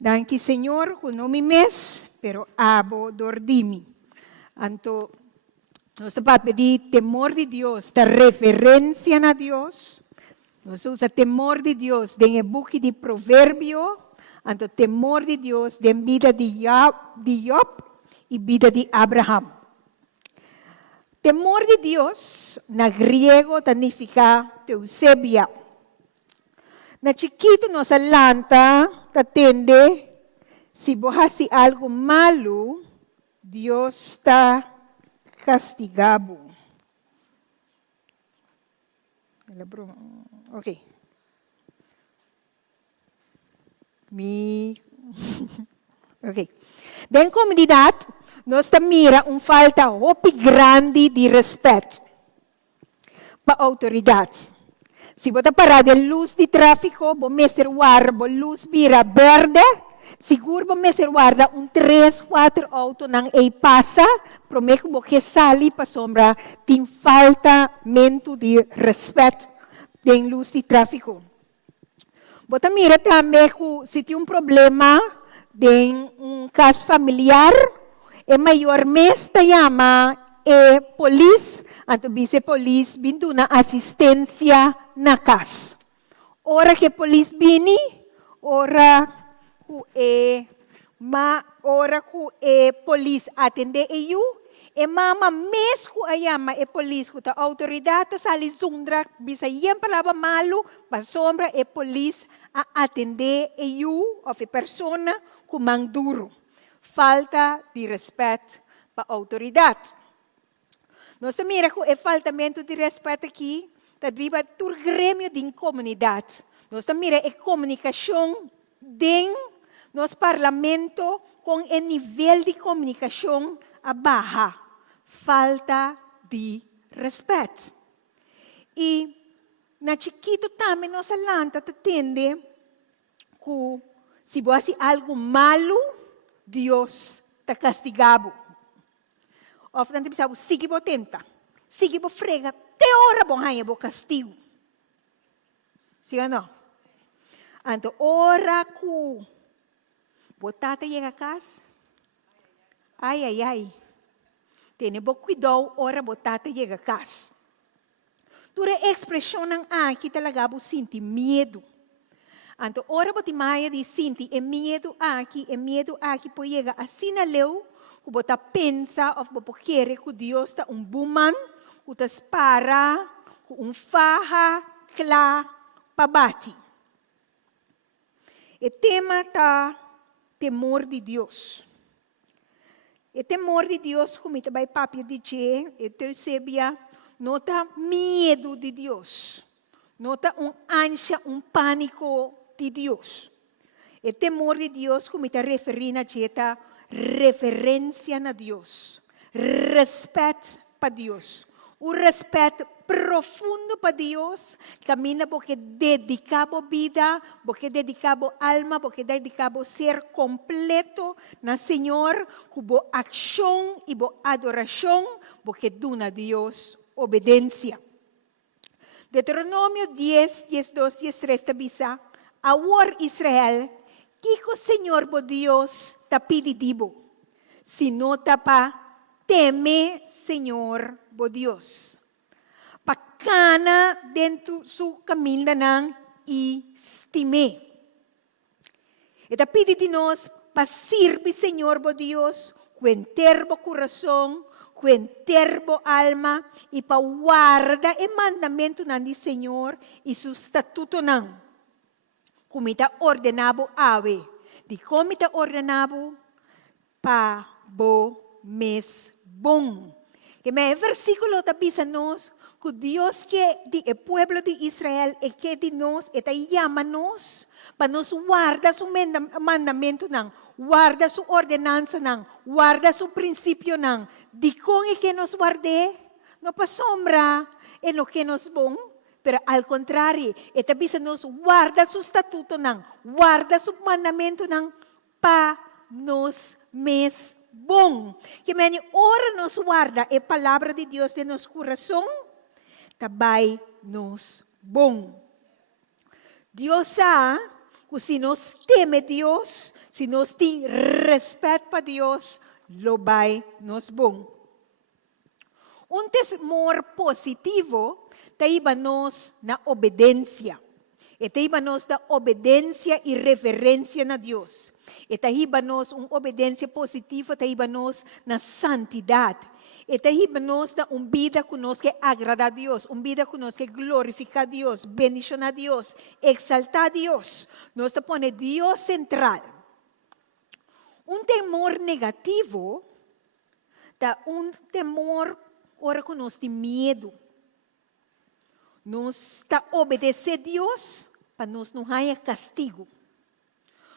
Danke Senhor, que não me mes, pero abo dordimi. Anto nós vamos pedir temor de Deus, da referência a Deus. Nós usa temor de Deus em book de provérbio, anto temor de Deus em vida de Job e vida de Abraham. Temor de Deus, na grego, significa teusebia. Na chiquito, nos alanta, atende, se você algo malo, Deus está castigado. Ok. Ok. Da comunidade, nós mira falta grande de respeito para autoridades. Se você parar de luz de tráfico, você guarda luz vira verde, seguro você guarda 3, 4 autos não passa, prometo que sali para sombra, tem falta de respeito em luz de tráfico. Você mira também que se tem problema em caso familiar, o maior mês chama polícia, então vice polícia vindo na assistência na casa. Ora que polícia vini, ora que polícia atende eu, e mama mesmo ayama e polícia que a autoridade sali zundra bisa yen palavra malo pa sombra e polícia a atender eu ou a persona que manduro. Falta de respeito para a autoridade. Nós mira que o faltamento de respeito aqui está driva por grêmio de comunidade. Nós mira a comunicação dentro nosso parlamento com o nível de comunicação abaixo. Falta de respeito. E na chiquito também nós alanta atende que se você algo malo, Deus está castigado. Ou tanto pensava, sigue bo tenta, sigue bo frega, te ora bom raia bo castigo. Sim ou não? Então, ora que botata chega a casa, ai. Tem bom cuidado, ora botata chega a casa. Tura expressão aqui talaga bo sinti medo. Então, ora boti maia de sinti e medo aqui po chega assim na leu, que bota pensa of bo querer que Deus está buman, que ta para, que farra clá pabati. O tema tá temor de Deus. E temor de Deus, como está vai papi dizer, eu sabia, não tá medo de Deus. Não tá ansia, pânico de Deus. O temor de Deus, como está referindo a jeta, referência a Deus, respeito para Deus, o respeito profundo para Deus, camina porque dedicava vida, porque dedicava alma, porque dedicava ser completo na Senhor, com boa ação e boa adoração, porque dona a Deus obediência. Deuteronômio 10, 12, 13 avisa, agora Israel, que o Senhor, bo Deus, te pedido, se não te pa teme, Senhor, bo Deus. Pagkana dentro su caminho nang estime. Eta pidi de nós para servir Senhor, bo Deus, com enterbo coração, com enterbo alma, e para guardar o mandamento nang di Senhor e su estatuto nang. Como está ordenado ave, de como está ordenado para bo mes bom. Que me versículo está dizendo que Deus que o pueblo de Israel e que de nós está chama-nos para nos guardar su mandamento não, guarda su ordenança não, guarda su princípio não. De como é que nos guarde, não para sombra é no que nos bom. Pero al contrario, esta bisa nos guarda su estatuto nang, guarda su mandamento nang, pa nos mes bom. Que meni ora nos guarda a palavra de Deus de nosso coração, tabay nos bom. Deus sabe que se nos teme Deus, se nos tem respeito para Deus, lo vai nos bom. Temor positivo, taiba-nos na obediência. E taiba-nos na obediência e reverência a Deus. E taiba-nos uma obediência positiva, taiba-nos na santidade. E taiba-nos na vida que nos que agrada a Deus, uma vida que nos que glorifica a Deus, bendición a Deus, exalta a Deus. Nos te pone Deus central. Temor negativo, tá temor ora que nos tem medo. Nós está obedecer a Deus para nós não haja castigo.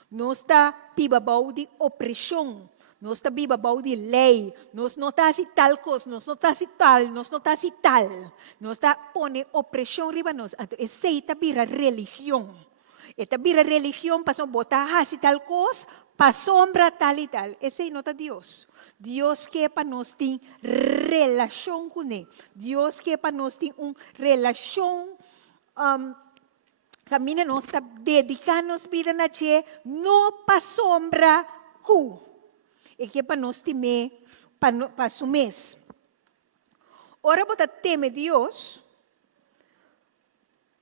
Nós está bibabau de opressão. Nós está bibabau de lei. Nós não está assim tal coisa. Nós não está assim tal. Nós não está assim tal. Nós está pone opressão riba nós. Essa está vira religião. Esta vira religião para botar assim tal coisa, para sombra tal e tal. Esse não está Deus. Deus quer para nós ter relação com Ele. Deus quer para nós ter uma relação, caminha nós está dedicando nossa vida na Ele, não para sombra com. E que para nós temer, para o mês. Ora, você teme Deus,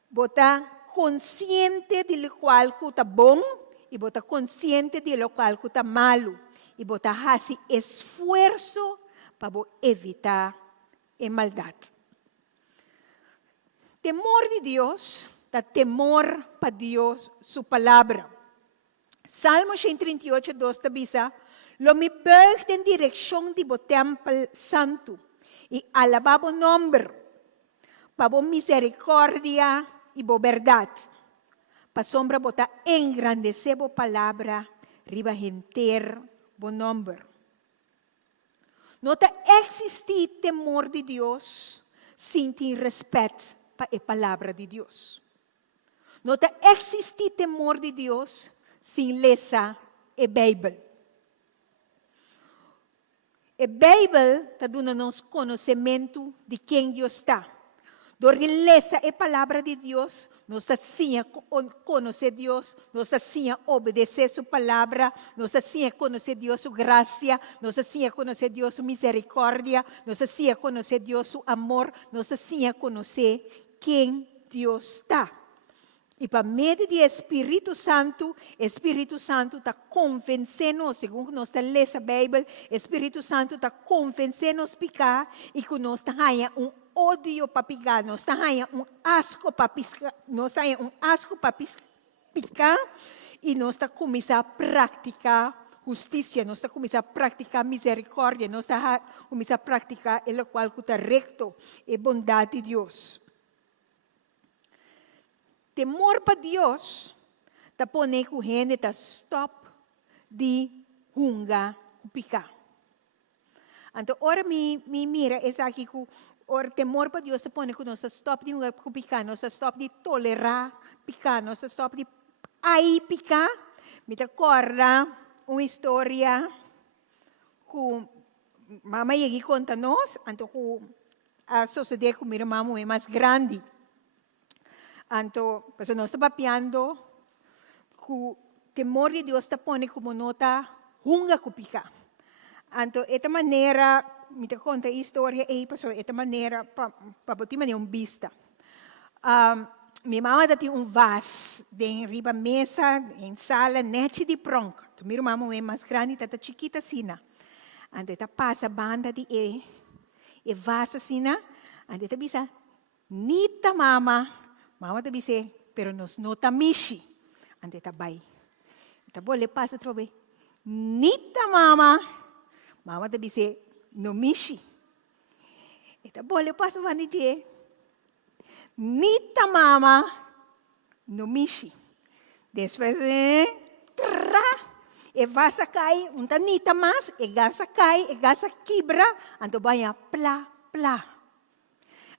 você consciente de lo qual está bom e você consciente de lo qual está malo. E botar esse esforço para evitar a maldade. Temor de Deus, da temor para Deus, sua palavra. Salmo 138, 2, diz: Lo me buig em direção de bo templo santo e alabar o nome, para bo misericórdia e bo verdade. Para sombra botar engrandecer bo palavra, riba enter bom nome. Não existe temor de Deus sem ter respeito para a palavra de Deus. Não existe temor de Deus sem ler a Bíblia. A Bíblia está dando-nos conhecimento de quem Deus está. Porque ler a palavra de Deus, nós assim conhecer Deus, nós assim obedecer sua palavra, nós assim conhecer Deus sua graça, nós assim conhecer Deus sua misericórdia, nós assim conhecer Deus seu amor, nós assim conhecer quem Deus está. E para meio do Espírito Santo está convencendo, segundo nós lemos a Bíblia, Espírito Santo está convencendo nos pecar e que nós tenhamos ódio para pecar, nós tenhamos asco para piscar, nós tenhamos asco para picar e nós começar a praticar justiça, nós começar a praticar misericórdia, nós começar a praticar o qual está recto e bondade de Deus. Temor para Deus tapone ku gente ta stop di hunga kupika. Anto ora mi mira esa aqui ku or temor pa Dios tapone ku nos stop di hunga kupika, nos stop di tolerar picar, nos stop di ai picar. Mi ta corda uma história ku mama yegi conta nos, anto ku a suceder com minha irmã é mais grande. Anto, paso nós está papiando, que temor de Deus está pondo como nota hunga kupika. Anto, esta maneira, me te conta a história aí, paso esta maneira, para botar maneira vista. Minha mãe tinha vas de riba mesa, em sala, nete de pronto. Minha irmã é mais grande, está chiquita assim. Anto, esta passa banda de e vas assim, ande te bisa, nita mama te bisa, pero nos nota mishi, ande te bay. Ita boleh passa trobe, nita mama te bisa, no mishi. Ita boleh passa vani je, nita mama, no mishi. Después, e vasa cai, unta nita mas, e gasa cai, e gasa quibra, anto baya pla.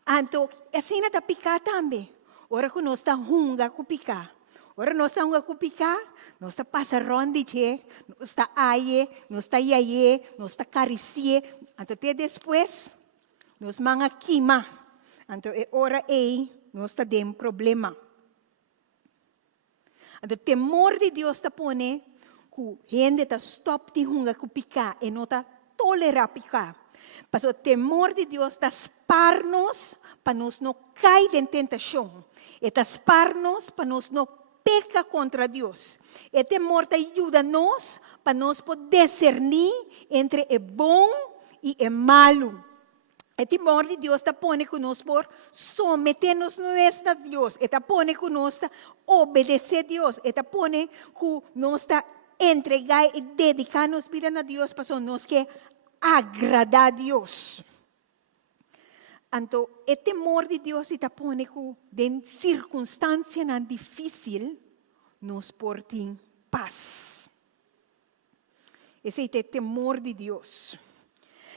Anto, assim na picar também. Ora que nós está hunga com picar. Ora nós está hunga com picar, nós está passa ronde che, nós está aie, nós está iaie, nós está caricie. Anto até depois, nós manga quima. Anto é ora nós está dem problema. Anto temor de Deus está pone que gente está stop de hunga com picar e não está tolerar picar. Mas o temor de Deus está spar-nos para nós não cair em tentação. Está spar-nos para nós não pecar contra Deus. O temor ajuda-nos para nós poder discernir entre o bom e o malo. O temor de Deus está pondo conosco por someter-nos a Deus. Está pondo conosco obedecer a Deus. Está pondo que nós está entregar e dedicar nos vida a Deus para nós que agradar a Deus. Então, o temor de Deus está pondo que em circunstância difícil nos portem paz. Esse é o temor de Deus.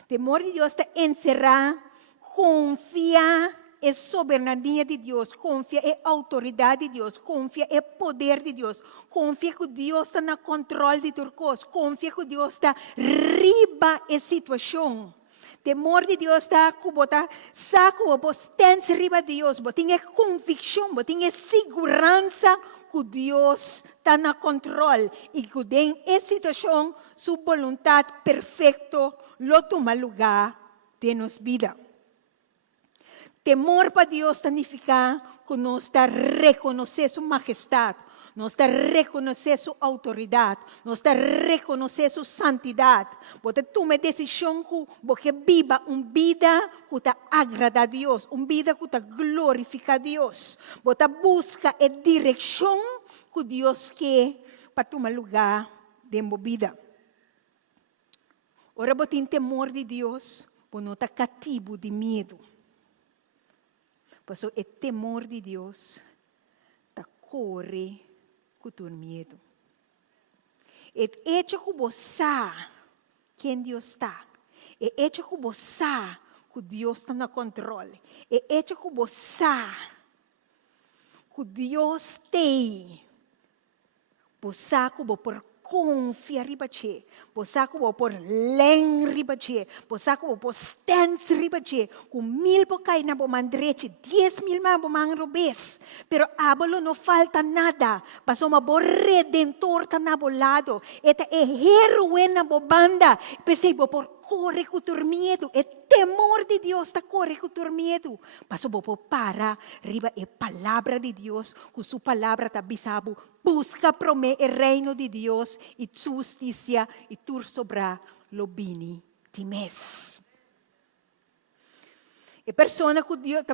O temor de Deus está encerrar, confiar em soberania de Deus, confia em autoridade de Deus, confia em poder de Deus, confia que Deus está no controle de tudo coisa, confia que Deus está riba a situação. Temor de Deus está que botar saco, botar riba de Deus, botar convicção, botar segurança que Deus está no controle e que em essa situação sua vontade perfeita lo toma lugar de nossa vida. Temor para Deus significa que nós está reconhecer sua majestade, nós está reconhecer sua autoridade, nós está reconhecer sua santidade. Você toma decisão que você viva uma vida que está agrada a Deus, uma vida que está glorifica a Deus. Você busca a direção que Deus quer para tomar lugar de sua vida. Ora, você tem temor de Deus, você não está cativo de medo. Porque o temor de Deus está corre com o medo. É hecho que você sabe quem Deus está. É hecho que você sabe que Deus está no controle. É hecho que você sabe que Deus tem. Você sabe que você por confiar riba che, você que vou por len riba che, você que vou por stance riba che, com 1000 bocai na bomandreche, 10,000 man bomandrobes, pero abalo não falta nada, passou uma bo redentor tá na bolado, eta é heroe na bobanda, percebo por corre com o medo, é temor de Deus está corre com o medo, passou por para riba é palavra de Deus, com sua palavra tá bisabo. Busca prome o reino de Deus e justiça e tur sobra lo bini times. E persona que Deus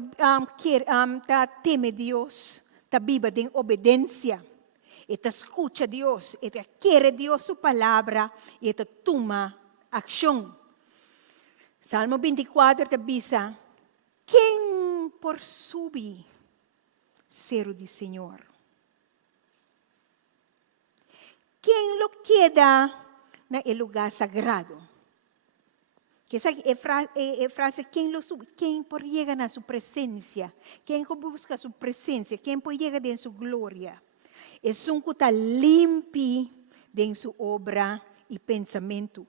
teme Deus, ta viva em obediência, e ta escuta Deus, e ta quer Deus sua palavra, e ta toma ação. Salmo 24 te bisa, quem por subir ser o de Senhor? quem lo queda na lugar sagrado. Que esa frase, quem por llega na sua presença, quem busca sua presença, quem por llega em sua glória. É um que está limpo em sua obra e pensamento.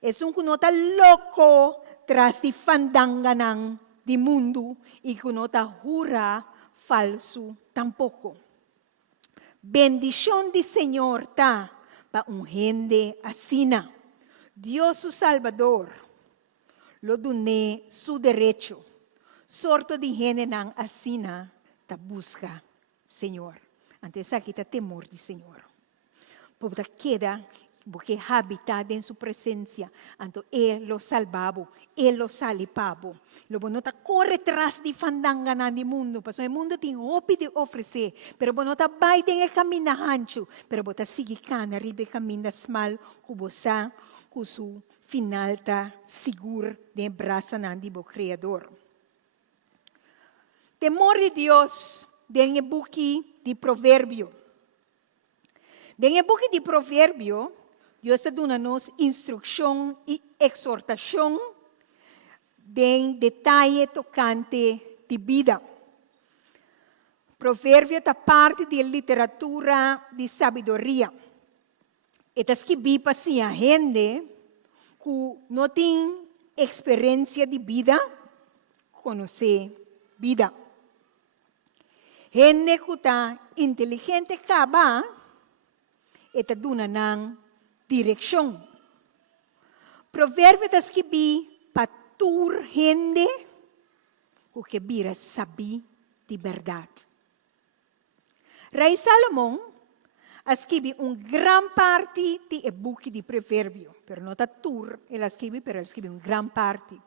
É um que não está louco tras de fandanganang de mundo e que não está jura falso tampouco. Bendición de Señor ta para un gente asina. Dios su Salvador lo dune su derecho. Sorto de gente nang asina ta busca Señor. Antes aquí ta temor de Señor. Porque queda porque habita en su presencia. Anto Él lo salvabo, Él lo salipabo. Lo bonota corre tras de fandangana de mundo. Porque el mundo tiene opi de ofrecer. Pero bonota vai den el camino ancho. Pero bota sigue cana, ribe camina smal, cubosa, cu su final ta seguro de braça nandibo creador. Temor de Dios, den el buki de proverbio. Den el buki de proverbio, Dios está dando-nos instrução e exortação de detalhe tocante de vida. Provérbio é parte da literatura de sabedoria. É escrito para a gente que não tem experiência de vida, conhecer vida. Gente que está inteligente, acaba, está dando direção. Provérbio está escrito para tur gente que vira saber de verdade. Rei Salomão escreveu grande parte do book de Provérbio, pero não está tur, ele escreveu, pero ele escreveu grande parte.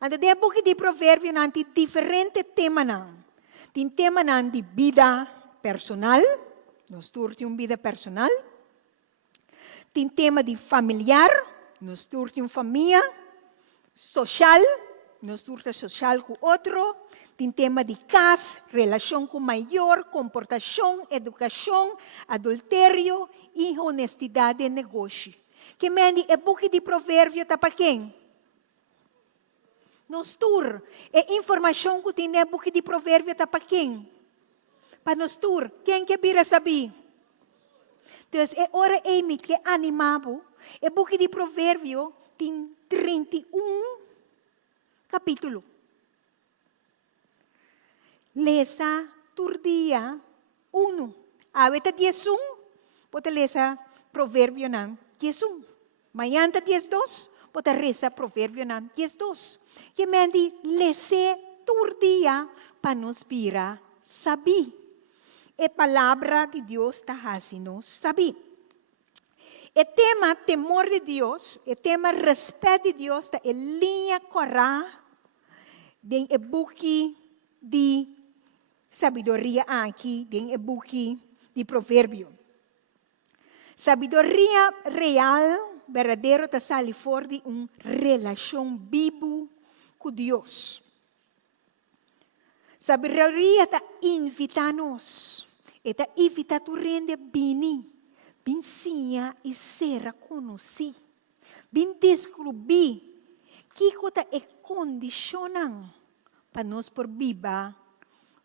Então, o book de Provérbio tem diferentes temas. Tem tema de vida personal, nós turti vida personal. Tem tema de familiar, nós turti família, social, nós turti social com outro. Tem tema de casa, relação com maior, comportação, educação, adultério e honestidade de negócio. Que mendi é book de provérbio está para quem? Nós tur. É informação que tem é book de provérbio está para quem? Para nós tur. Quem que vira saber? Então, é hora que animado. O book de provérbio tem 31 capítulos. Lesa tur dia 1. Aweta 11, pode lesa provérbio nan 11. Manhã 12, pode reza provérbio nan 12. Que mendi lese tur dia para nos vira saber. A palavra de Deus está fazendo saber. O tema temor de Deus, o tema respeito de Deus, está em linha correta do book de sabedoria aqui, do book de provérbio. Sabedoria real, verdadeiro, está sali fora de uma relação viva com Deus. Sabedoria está invitando-nos. Está invitando a rende bini, binsinha e ser conhecido. Bin descobrir que está condicionando para nós por viva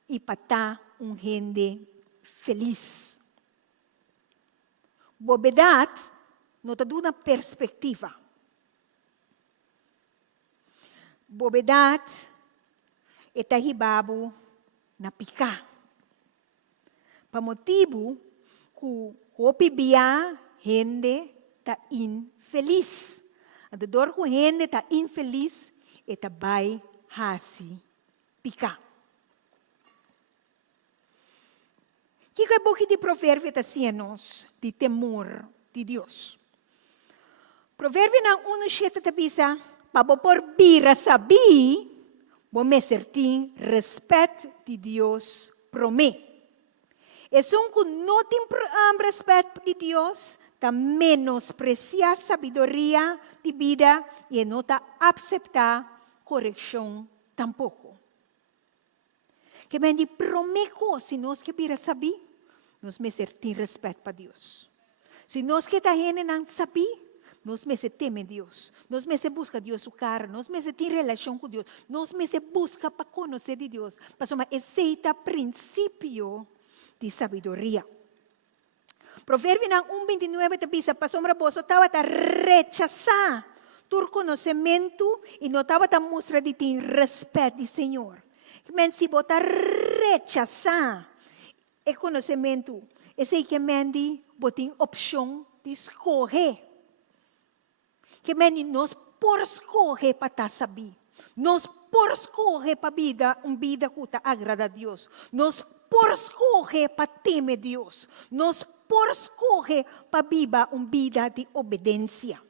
e para estar gente feliz. Bobedade não está dando uma perspectiva. Bobedade está ribabo na pica. Para motivo que o pibia gente está infeliz. A dor que gente está infeliz está vai hasi pica. Que é o book de provérbio está nos de temor de Deus. Provérbio não uno ta bisa para por bira saber, vou me certin respeito de Deus promete. É que não tem respeito de Deus, está menospreciar a sabedoria de vida e não está aceitar correção tampouco. Que me promete se nós que bira saber, nós me certin respeito para Deus. Se nós que está gente não sabe, nós me se teme Deus. Nós me se busca Deus o cara. Nós me se tem relação com Deus. Nós me se busca para conhecer de Deus. Para somar esse princípio de sabedoria. Provérbio 1:29 te diz, para somar você estava a rechazar tu conhecimento e não estava a mostrar de ti respeito do Senhor. Men se você rechazar o conhecimento, esse que mendi botem opção de escolher. Que men nós por escolher para estar saber. Nós por escolher para vida, vida que agrada a Deus. Nós por escolher para temer Deus. Nós por escolher para viver vida de obediência.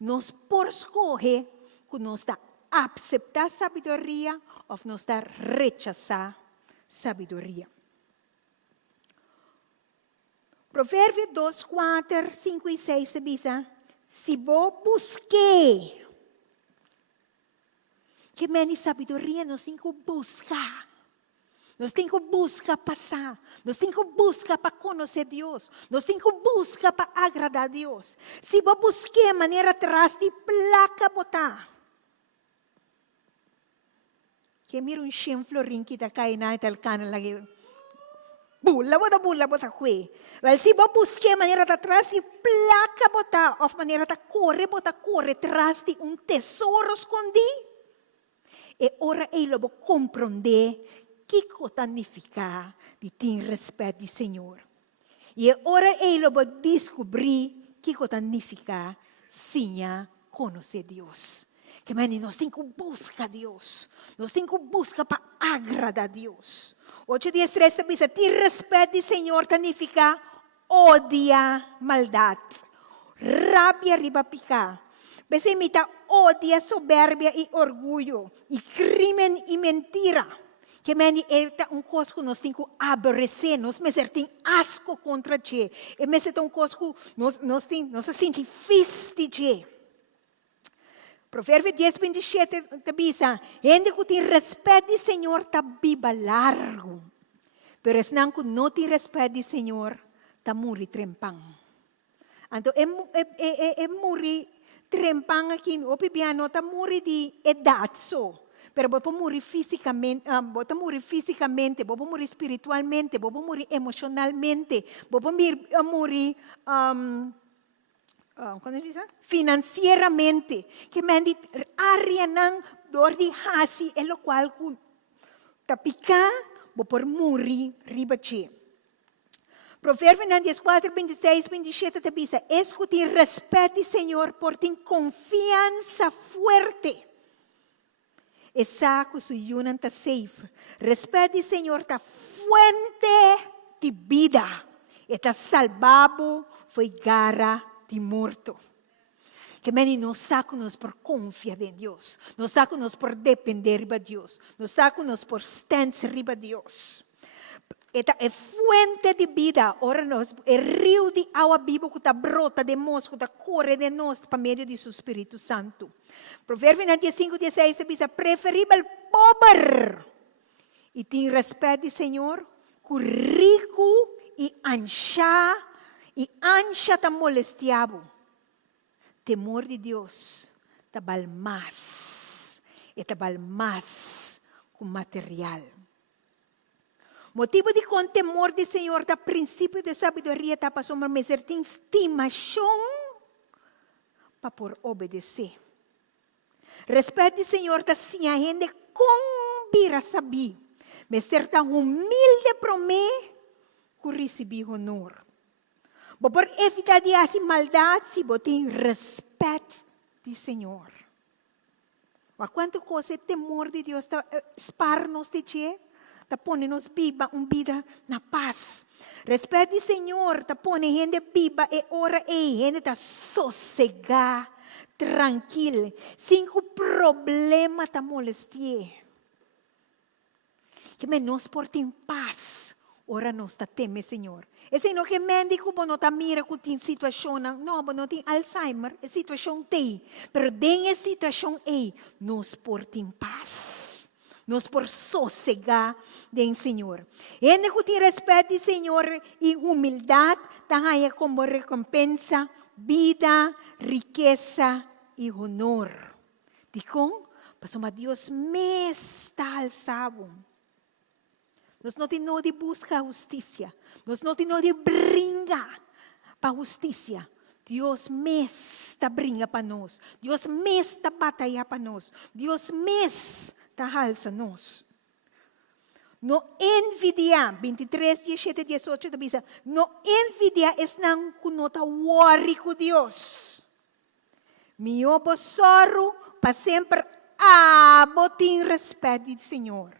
Nós por escolher que nós está aceitar sabedoria ou nós está rechazar sabedoria. Provérbio 2, 4, 5 e 6 diz, se vou busquei, que menos sabedoria nós temos que buscar. Nós temos que buscar passar. Nós temos que buscar para conhecer Deus. Nós temos que buscar para agradar a Deus. Se vou buscar maneira atrás de placa botar. Que mira um chien florin que está caindo na italcana lagi. Bula bota kwe. Well, se vou buscar maneira atrás de placa botar, ou maneira de correr atrás de tesouro escondido. E ora ele vai compreender que significa de ter respeito do Senhor. E ora ele vai descobrir que significa sim conhecer Deus. Que nós temos que buscar Deus. Nós temos que buscar para agradar a Deus. 8:13 diz, ter respeito do Senhor significa odia maldade. Rabia riba picar. Você imita odia soberbia e orgulho. E crime e mentira. Que é coisa que nós temos que aborrecer. Nós temos asco contra ti. E é uma coisa que nós sentimos físico. Provérbio 10:27 te diz, gente que tem respeito do Senhor está viva largo. Pero es que não tem respeito do Senhor, está morrer trempang. Então, morrer trempang aqui, o piano está morrer de idade só. Pero você morrer fisicamente, você morrer fisicamente, você morrer espiritualmente, você morrer emocionalmente, você morrer financieramente. Que mendi área nang dor di hasi, e lo qual tapika, você por morrer ribachi. Provérbio 14, 26, 27 te diz, escuta respeito, Senhor, por ter confiança forte. Esa que su yunan ta safe. Respeto, Senhor, ta fuente de vida. Eta salvabo foi gara de morto. Que nós sacamos por confiar em Deus. Nós sacamos por depender de Deus. Nós sacamos por estar riba de Deus. Esta é fuente de vida. Ora nós é rio de água viva que está brota de nós, que está corre de nós para meio de seu Espírito Santo. Provérbio 95:16 diz: preferível pobre e tem respeito do Senhor, que rico e ancha está molestiado. Temor de Deus tabal mais com material. Motivo de com temor do Senhor, da princípio de sabedoria, está para somar meser tem estimação para por obedecer. Respeito do Senhor, está sim a gente com bira saber, mas ser tão humilde para mim, que recebi honor. Por evitar de assim maldade, se você tem respeito do Senhor. A quanto coisa temor de Deus está espar-nos de ti, está pondo-nos viva vida na paz. Respeito do Senhor, está pondo gente viva e ora e gente está sossegada, tranquila, sem que o problema está molestia. Que nós portem paz, ora nós está teme Senhor. E se não que médico não está mira que tem situação, não tem Alzheimer, é situação tem, pero dengue situação nós portem paz. Nos por sossegar del Senhor. Ele que tem respeito do Senhor e humildade, tem como recompensa, vida, riqueza e honor. Dicom, pasoma Deus me está alçado. Nós não temos de buscar justiça. Nós não temos de brincar para justiça. Deus me está brincando para nós. Deus me está batalhando para nós. Deus me está alçando nós. No envidia, 23, 17, 18, diz, no envidia es não kunota worry com Deus. Meu besoro para sempre abotim respeito do Senhor.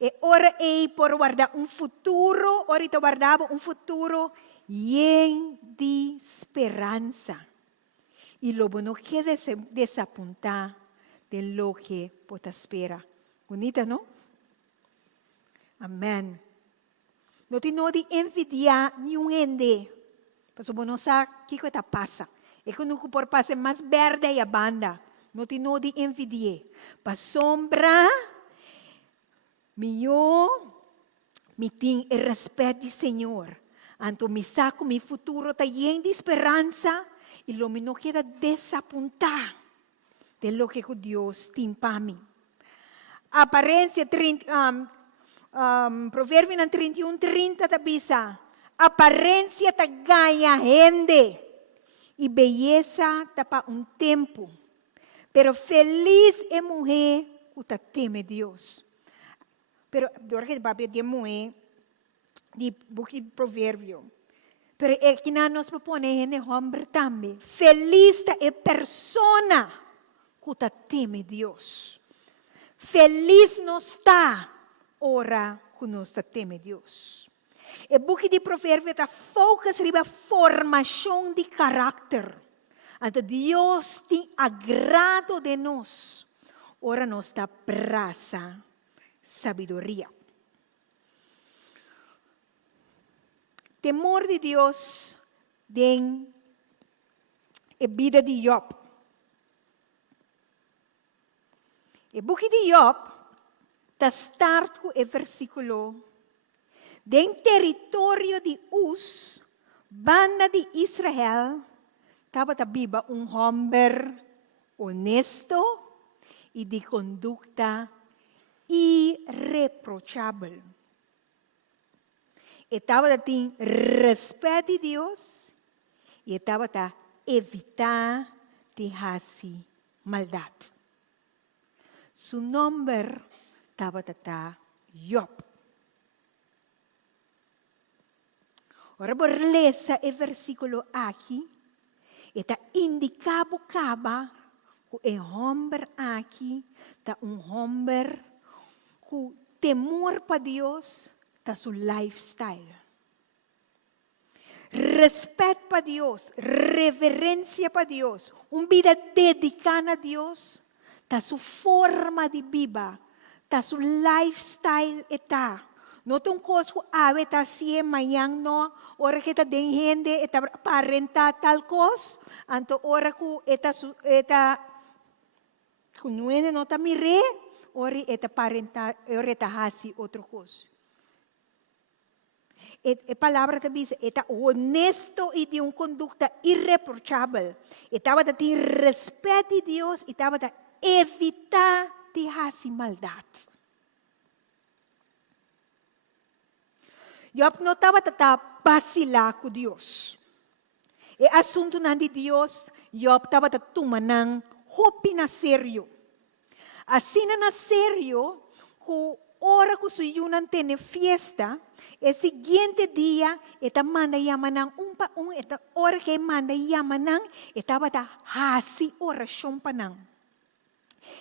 E ora por guardar futuro, ora guardava futuro lleno de esperança. E logo não quer desapontar de lo que pode esperar. Bonita, não? Amém. Não tem de envidiar nenhum ende. Porque você não sabe o que está passando. É que não por passar mais verde e a banda. Não tem de envidiar. Para sombra, me tem o respeito do Senhor. Então, me saco, meu futuro está cheio de esperança. E lo me não queda desapontar de lo que Deus tem para mim. Aparência 30. Provérbio 31, 30 tabisa. Aparência ta ganha gente e beleza ta para tempo. Pero feliz é mulher que ta teme Deus. Pero agora que babe de mulher de book de provérbio. Pero é que nós propone gente homem também. Feliz ta é persona que ta teme Deus. Feliz não está ora que nós teme Deus. O book de provérbio está focus riba formação de caráter. Então Deus tem agrado de nós. Ora nós está praça sabedoria. Temor de Deus tem a vida de Job. O book de Job start com o versículo. Den território de Uz, banda de Israel, estava viva homem honesto e de conduta irreprochável. Estava tem respeito de Deus e estava a evitar de fazer maldade. Seu nome estava Job. Ora, por ler o versículo aqui, está indicado que o homem aqui está homem com temor para Deus, está seu lifestyle. Respeito para Deus, reverência para Deus, uma vida dedicada a Deus, está sua forma de vida, está seu lifestyle está. Não tem coisa que ave está assim, manhã não, ora que está den gente, está aparenta tal coisa, então ora que está não é não está mire, ora está aparenta, ora está assim outra coisa. A palavra diz, está honesto e de uma conduta irreprochável. Estava a ter respeito de Deus e estava a evitar de fazer maldade. Job não estava a vacilar com Deus. E assunto não de Deus, Job estava a tomar hopi na sério. Assim na sério, que hora que se yunan tem festa, o seguinte dia, eta manda yamanang eta hora que manda yamanang, estava a hasi oração panang.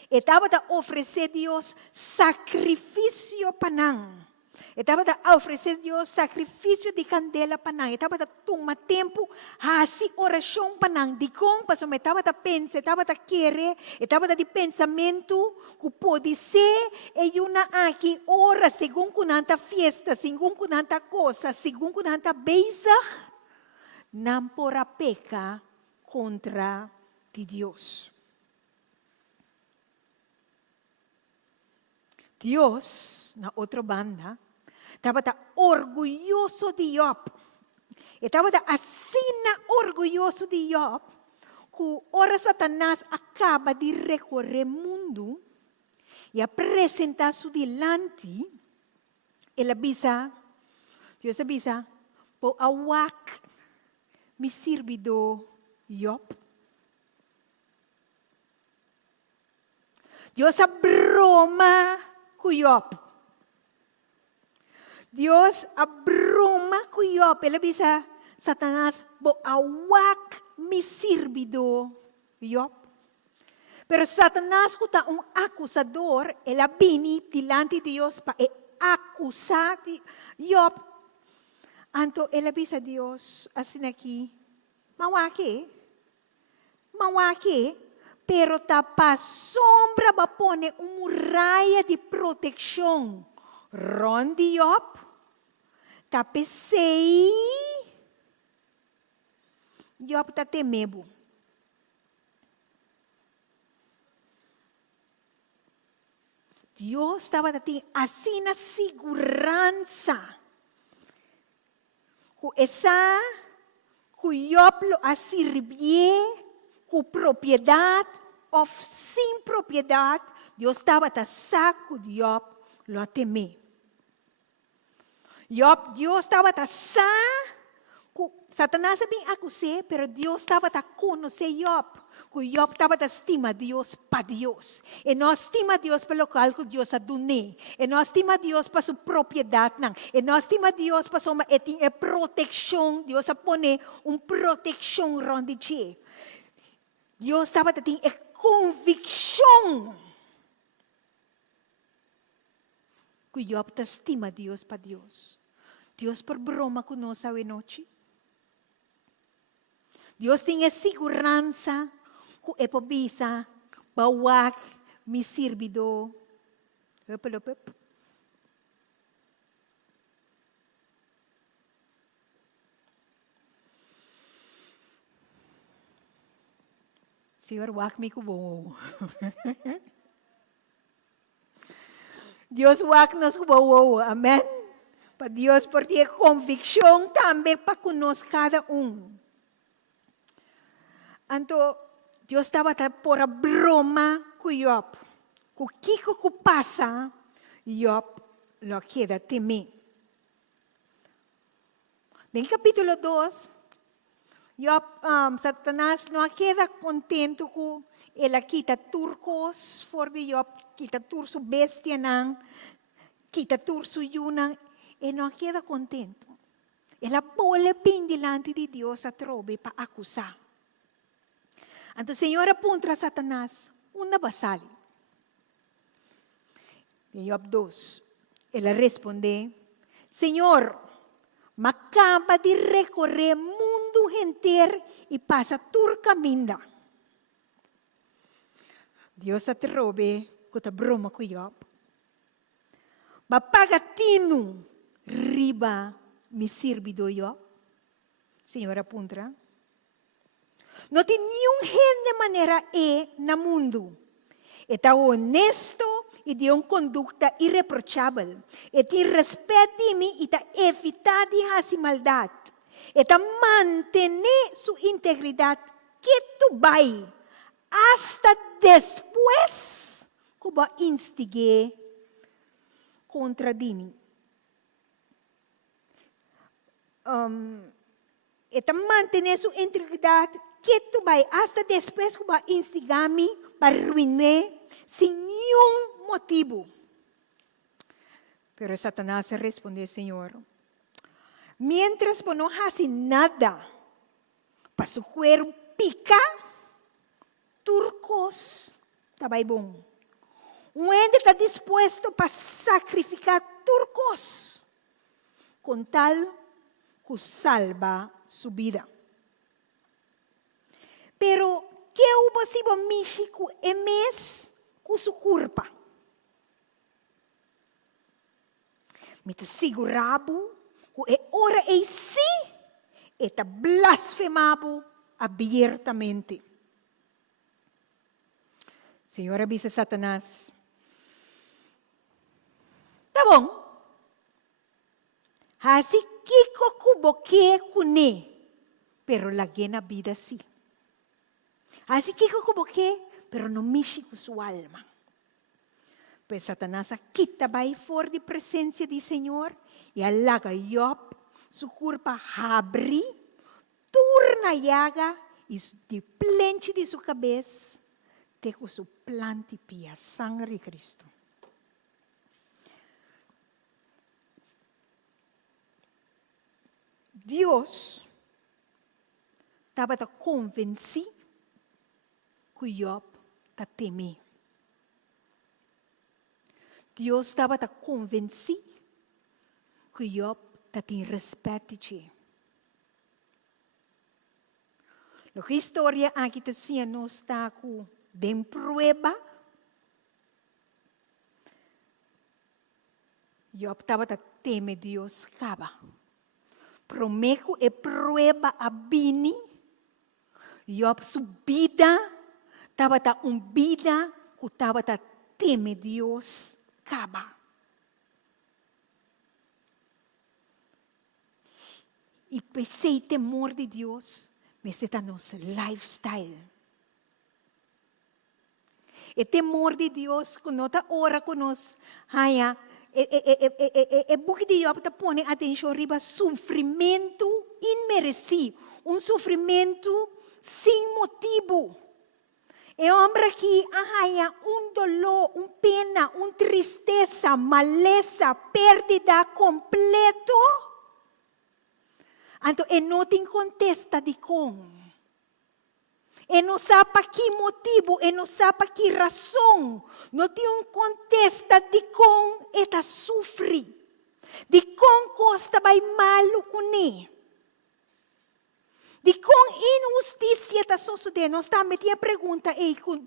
Estava a oferecer a Deus sacrifício panang. Estava a oferecer a Deus sacrifício de candela panang. Estava a tomar tempo, hasi oração panang. De como passou, estava a pensar, estava a querer, estava a de pensamento que pode ser e uma aqui ora segundo que nanta festa, segundo que nanta coisa, segundo que nanta beisa, não porá peca contra de Deus. Dios, na outra banda, estava orgulhoso de Job. Estava assim orgulhoso de Job, que ora Satanás acaba de recorrer o mundo e apresentar su delante, ele avisa, Deus avisa, po awak mi servidor Job. Deus abroma com Job. Deus abroma com Job. Ele avisa, Satanás, po awak mi servidor Job. Pero Satanás, que está acusador, ele vem diante de Deus para acusar Job. Então, ele avisa a Deus, assim aqui, mawaki, pero tapa sombra va pone muralla de proteção ronde Job, tape sei, Job tá temebo. Deus estava assim na segurança. Com essa, com Job lo a servir, com propriedade ou sem propriedade, Deus estava saco de Job lo a temer. Deus estava saco, Satanás bem acusar, pero Deus estava a conhecer Job. Que Job estava a estima Deus para Deus. E não estima Deus pelo local que Deus a doné. E não estima Deus para sua propriedade. Não. E não estima Deus para sua proteção. Deus a pone proteção ronde de Deus estava a ter convicção que Job te estima Deus para Deus. Deus por broma conosco a noite. Deus tem segurança que é para bisa, bawak, mi servidor. Senhor, wak mi kubo. Deus wak nos kubo. Amém? Para Deus por ter convicção também para conosco cada Então, Deus estava por a broma com Job. O que passa, Job lo queda temer. No capítulo 2, Job, Satanás não queda contente com ele quita turcos fora de Job, quita turco bestia, quita turco yuna, e não queda contente. Ele pode vir diante de Deus a trobe para acusar. Então, o Senhor apunta a Satanás uma basali. Em Job 2, ele responde, Senhor, me acaba de recorrer o mundo inteiro e passa por caminho. Deus atrobe com a broma com Job. Mapagatino riba me servidor Job. Senhor apunta. Não tem nenhum de maneira no mundo. Está honesto e de uma conduta irreprochável. E tem respeito de mim e está evitar de fazer maldade. E está manter sua integridade que tu vai hasta depois que vai instigar contra mim. Está manter sua integridade que tu vai hasta depois que vai instigar-me para ruinar sem nenhum motivo. Pero Satanás responde, Senhor, mientras não faz nada para su cuerpo pica, turcos está bom. Um ente está disposto para sacrificar turcos com tal que salva sua vida. Pero que o possível místico é mais com sua culpa. Me te segurabo que é hora e si e te blasfemabo abertamente. Senhor avisa Satanás, Tá bom? Assim, kiko kuboke kune, pero lagi na vida si. Assim, kiko kuboke, pero no mishi com sua alma. Pues Satanás quita vai for de presença do Senhor e alaga Job, sua curva abri, turna yaga e de plente de sua cabeça, te com sua plante pia sangue de Cristo. Deus estava convencido que Job está temendo. Deus estava convencido que Job tem respeito de ele. A história aqui está não está com de prueba. Job estava temendo Deus acaba. Prometo e prueba a bini. Job subida estava vida que estava temendo Deus acaba. E pensei temor de Deus, mas é nosso lifestyle. E temor de Deus, quando nós ora com nós, é porque de Job está pondo atenção riba sofrimento imerecido, sofrimento sem motivo. É homem que há dolor, pena, tristeza, maleza, perda completo. Então, não tem contesta de como. Não sabe que motivo, não sabe que razão. Não tem contesta de como está sofre. De como costa vai mal com ele. De como injustiça está sucedendo. Nós estamos metendo a pergunta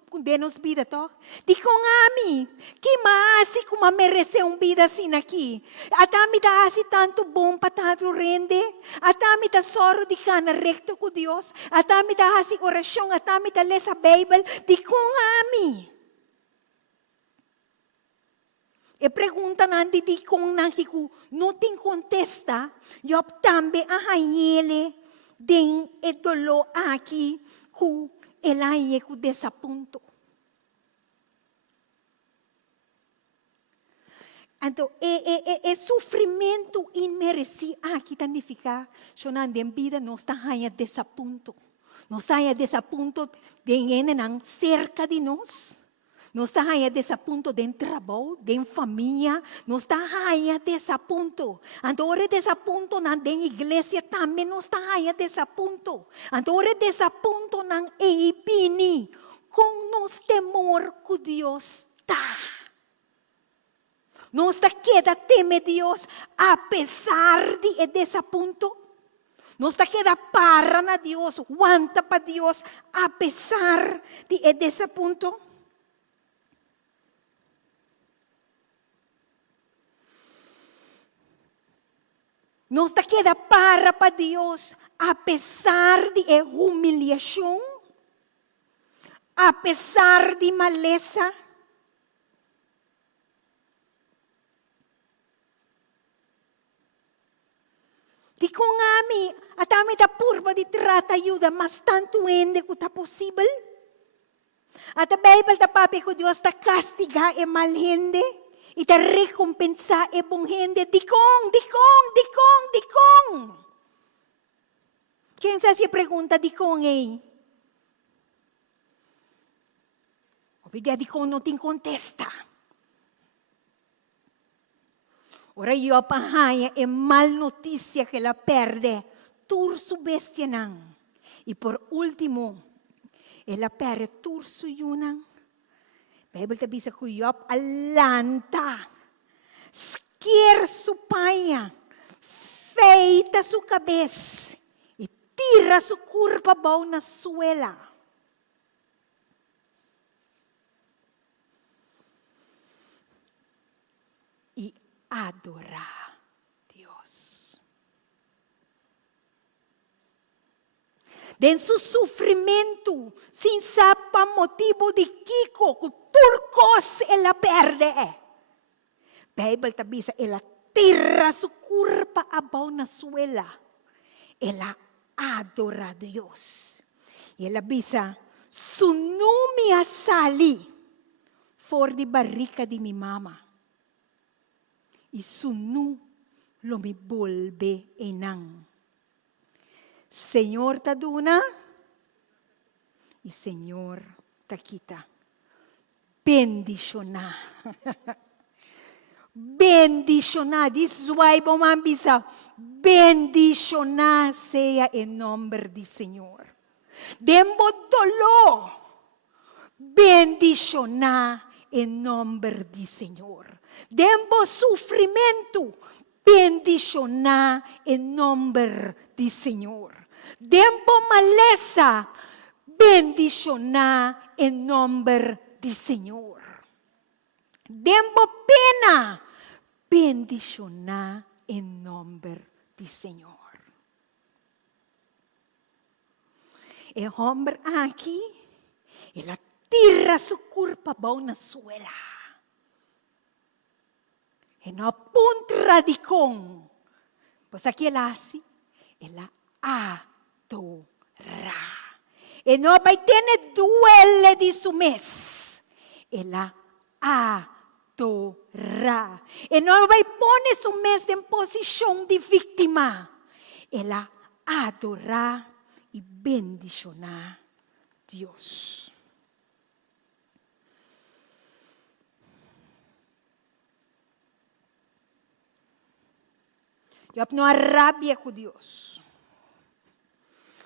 com Deus vida, toh? De como a mim, que mais como merece vida assim aqui? Até me dá assim tanto bom para tanto rende. Até me dá soro de cana recto com Deus. Até me dá assim oração. Até me dá ler a Bíblia. De como a mim? E pergunta nandi de como não tem contesta. Eu também ele. Den e dolor aqui com ela e com desaponto. Então, é sofrimento imerecido aqui significa que na vida não está aí desaponto. Não está aí desaponto de alguém cerca de nós. Não está aí desaponto de trabalho, de família. Não está aí desaponto. Então, o desaponto na igreja também não está aí desaponto. Então, o desaponto na eipini com nos temor que Deus está. Não está queda teme Deus apesar de desaponto. Não está queda para na Deus, aguanta para Deus apesar de desaponto. Não está queda para Deus, apesar de humilhação, apesar de maleza. De com ami, at ami da purba de trata ajuda, mas tanto ende que está possível. At a Bible da papi ko Dios ta castiga e mal gente. E te recompensa e bom gente. Dicong. Quem se pergunta dicong eh? Obviamente dicong não tem contesta. Ora io pahaya e mal noticia que la perde. Tur su bestia nang. E por último, ela perde tur su yunang. Bible ta bisa ku Job alanta, skier su paia, feita su cabeça e tira su curva bom na suela. E adorar Deus. Den su sofrimento, sem saber motivo de Kiko, que turcos ela perde. Bible tabisa, ela tira su curpa abaw na suela. Ela adora a Dios. E ela bisa, sunumi asali for di barrica di mi mama. E sunu lo mi bolbe enang. Senhor taduna, e Senhor takita. Bendiciona. Bendiciona. This is why bisa. Bendiciona sea en nombre di Senhor. Dembo dolor. Bendiciona en nombre di Senhor. Dembo sufrimento. Bendiciona en nombre di Senhor. Dembo maleza. Bendiciona en nombre di Senhor. Dembo pena. Bendiciona en nombre di Senhor. E hombre aqui, ela tira su curpa bau na suela. E no puntra di con. Pois aqui ela assim, ela adora. E não vai ter duele de su mês. Ela adora. E não vai pôr su mês em posição de vítima. Ela adora e bendicionar Deus. Eu não rabia com Deus.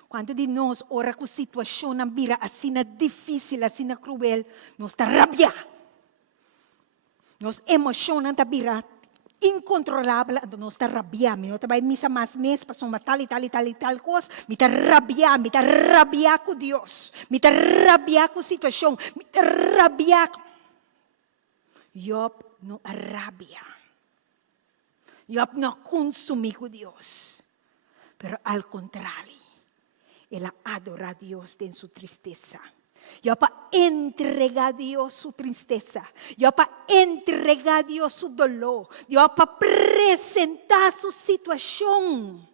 Quando de nós ora com situação na vira assim difícil, assim cruel, nós está rabia. Nos emociones na vira incontrolável, nós está rabia. Nós está vai misa mais mês, passou uma tal coisa, me está rabia com Deus, me está rabia com situação, me está rabia. Job não rabia. Job não consumir com Deus, pero al contrário. Ela adora a Deus em sua tristeza. Eu para entregar a Deus sua tristeza. Eu para entregar a Deus seu dolor. Eu para apresentar sua situação.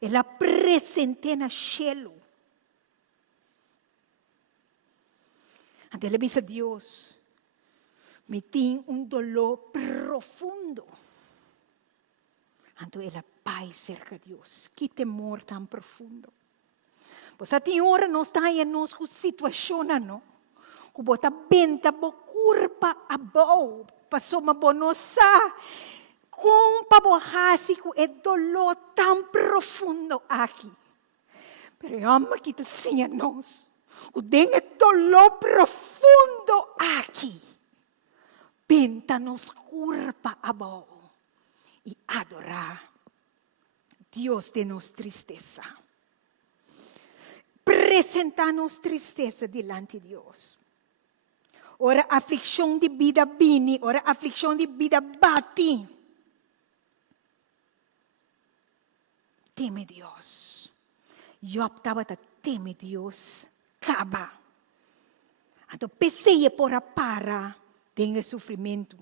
Ela apresenta no cielo. Ela diz a Deus, me tem dolor profundo. Então ela vai cerca de Deus. Que temor tão profundo. Pois a hora nós está em nossa situação, não? Que bota benta, bo curpa a boa, passou uma bonosa, com paborrasi com é dolor tão profundo aqui. Pero eu amo que te sim a nós, que tem é dolor profundo aqui. Benta nos curpa a boa e adorar Deus de nos tristeza. Apresentar-nos tristeza diante de Deus. Ora aflição de vida vini, ora aflição de vida bate. Teme Deus. Job estava a teme Deus. Caba. Então pensei por a para tem sofrimento.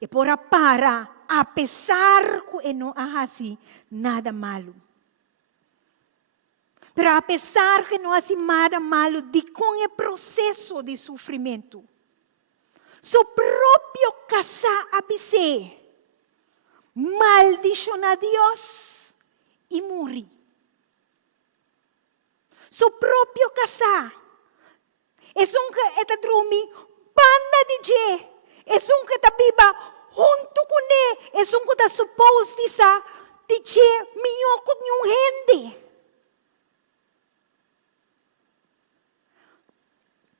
E por a para, apesar que não há assim nada malo. Pero apesar que não há assim nada malo, de com o processo de sofrimento, seu próprio casar abise, maldição a Deus e morri. Seu próprio casar. É que está dormindo, banda de G. É que está viva junto com ele. É que está suposto de sa de G minho com nenhum rende.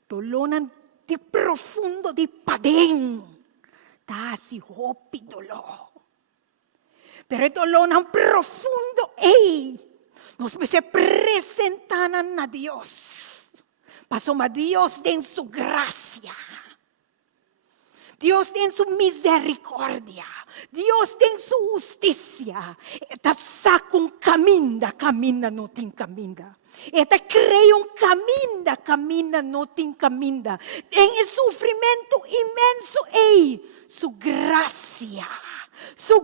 Dolonan de profundo de padeng. Tá se hopi dolor. Pero dolonan profundo ei. Nos se apresentan a Deus. Pasó a Dios en su gracia. Dios en su misericordia. Dios en su justicia. Está sacun camina, no tin camina. Esta crea caminda, no tem caminda. En el sufrimiento inmenso, su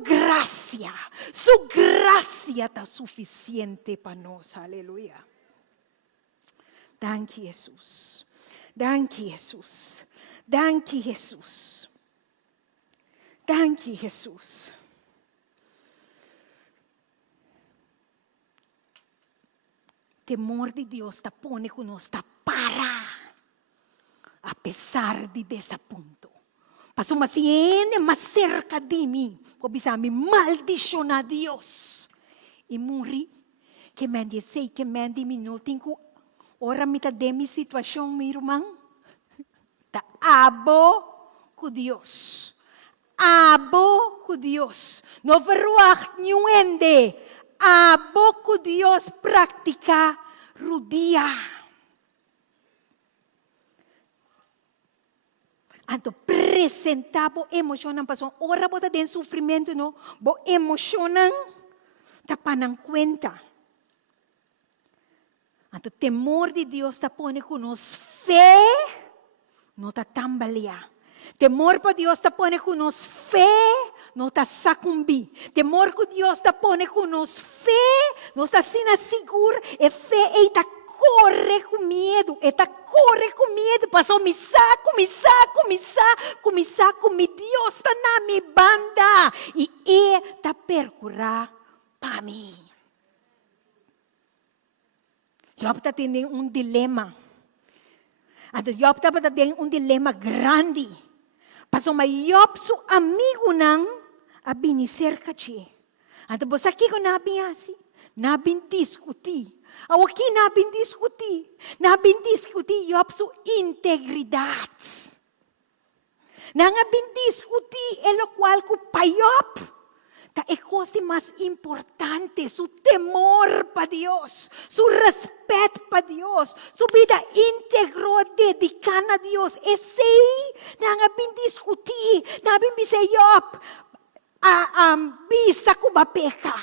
gracia está suficiente para nós. Aleluia. Danke, Jesus. Danke, Jesus. Danke, Jesus. Danke, Jesus. Temor de Deus está pone conosco para, apesar de desaponto. Passou mais cerca de mim, me maldicionar Deus. E morri, que me disse, que me diminuti, ora me tá de minha situação, meu irmão. Tá abo com Deus. Abo com Deus. Não verwacht nenhum ende. Abo com Deus praticar rodia. Então, apresentar bo emocionam pastor. Ora bota den sofrimento no, bo emocionam tapanang cuenta. Então, temor de Deus está pone conosco fé, não está tambalia. Temor para Deus está pone conosco fé, não está sacumbi. Temor que Deus está pone conosco fé, não está sendo seguro. E fé está corre com medo. Está corre com medo. Passou começar com Deus está na minha banda. E está percurar para mim. Job está tendo dilema. Job está tendo dilema grande. Passou Job, seu amigo não, a bini cerca de. Então, você aqui com nabi assim, nabi discutir. Aqui nabi discutir, Job sua integridade. Nabi discutir, o qual que para Job, é coisa mais importante, seu temor para Deus, seu respeito para Deus, sua vida íntegra, dedicada a Deus. Esse não discutir, não dizer, Job, bisa ko ba peka,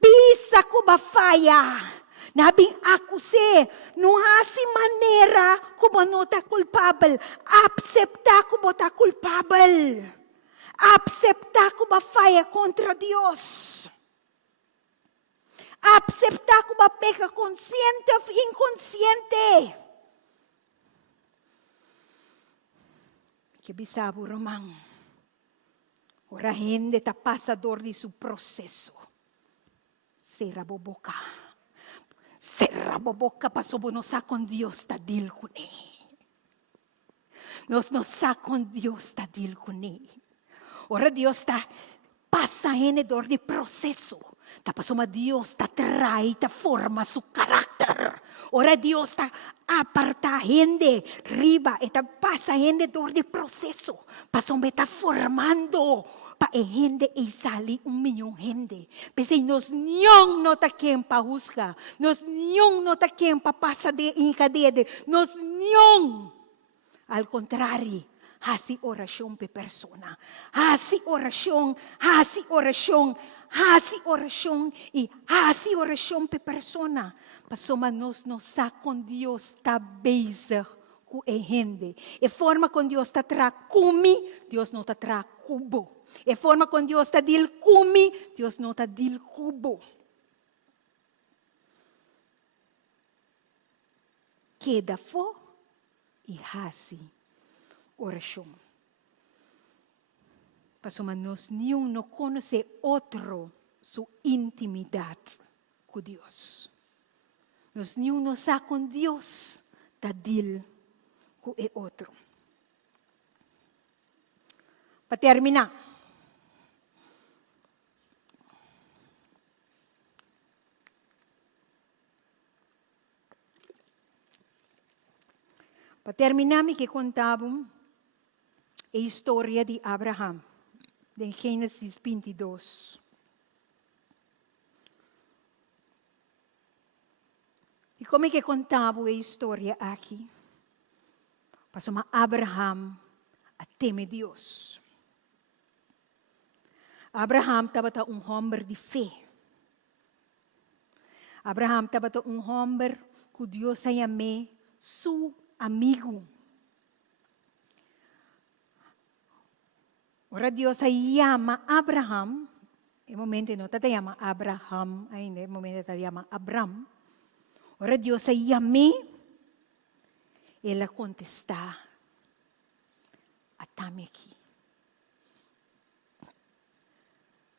bisa ko ba falha, não acusar, não há assim maneira como não está culpável, aceitar como está culpável. Aceitar que uma falha contra Deus. Aceitar que uma peca consciente ou inconsciente. Que bisabo, Romão. Ora, gente está passador de seu processo. Serra a boca. Passou por nós com Deus, está dil com ele. Nós com Deus, está dil com ele. Ora Deus está passando dor de processo. Tá passando Deus está trai, está forma seu caráter. Ora Deus está aparta gente riba, está passando dor de processo. Passou está formando para a gente e sair 1 milhão de gente. Pensei nós não está quem para juzgar, nós não está quem para passar de encadeia, nós não. Al contrário. Hasi oração per persona. Hasi oração e hasi oração per persona. Passoma nós com Deus está bezig com a gente. E forma com Deus está tra kumi, Deus não está tra kubo. E forma com Deus está dil kumi, Deus não está dil kubo. Queda fo e hasi oração. Passamos nós não conhece outro sua intimidade com Deus. Nós não sabemos com Deus da deal com o outro. Para terminar, me que contavam a história de Abraham, em Gênesis 22. E como é que contava a história aqui? Passou Abraham a temer Deus. Abraham estava um homem de fé. Abraham estava homem que Deus chamou su amigo. Ora Deus chama Abraham, em momento não está chama Abraham ainda, em momento está chama Abram. Ora Deus chama, ela contesta, atame aqui.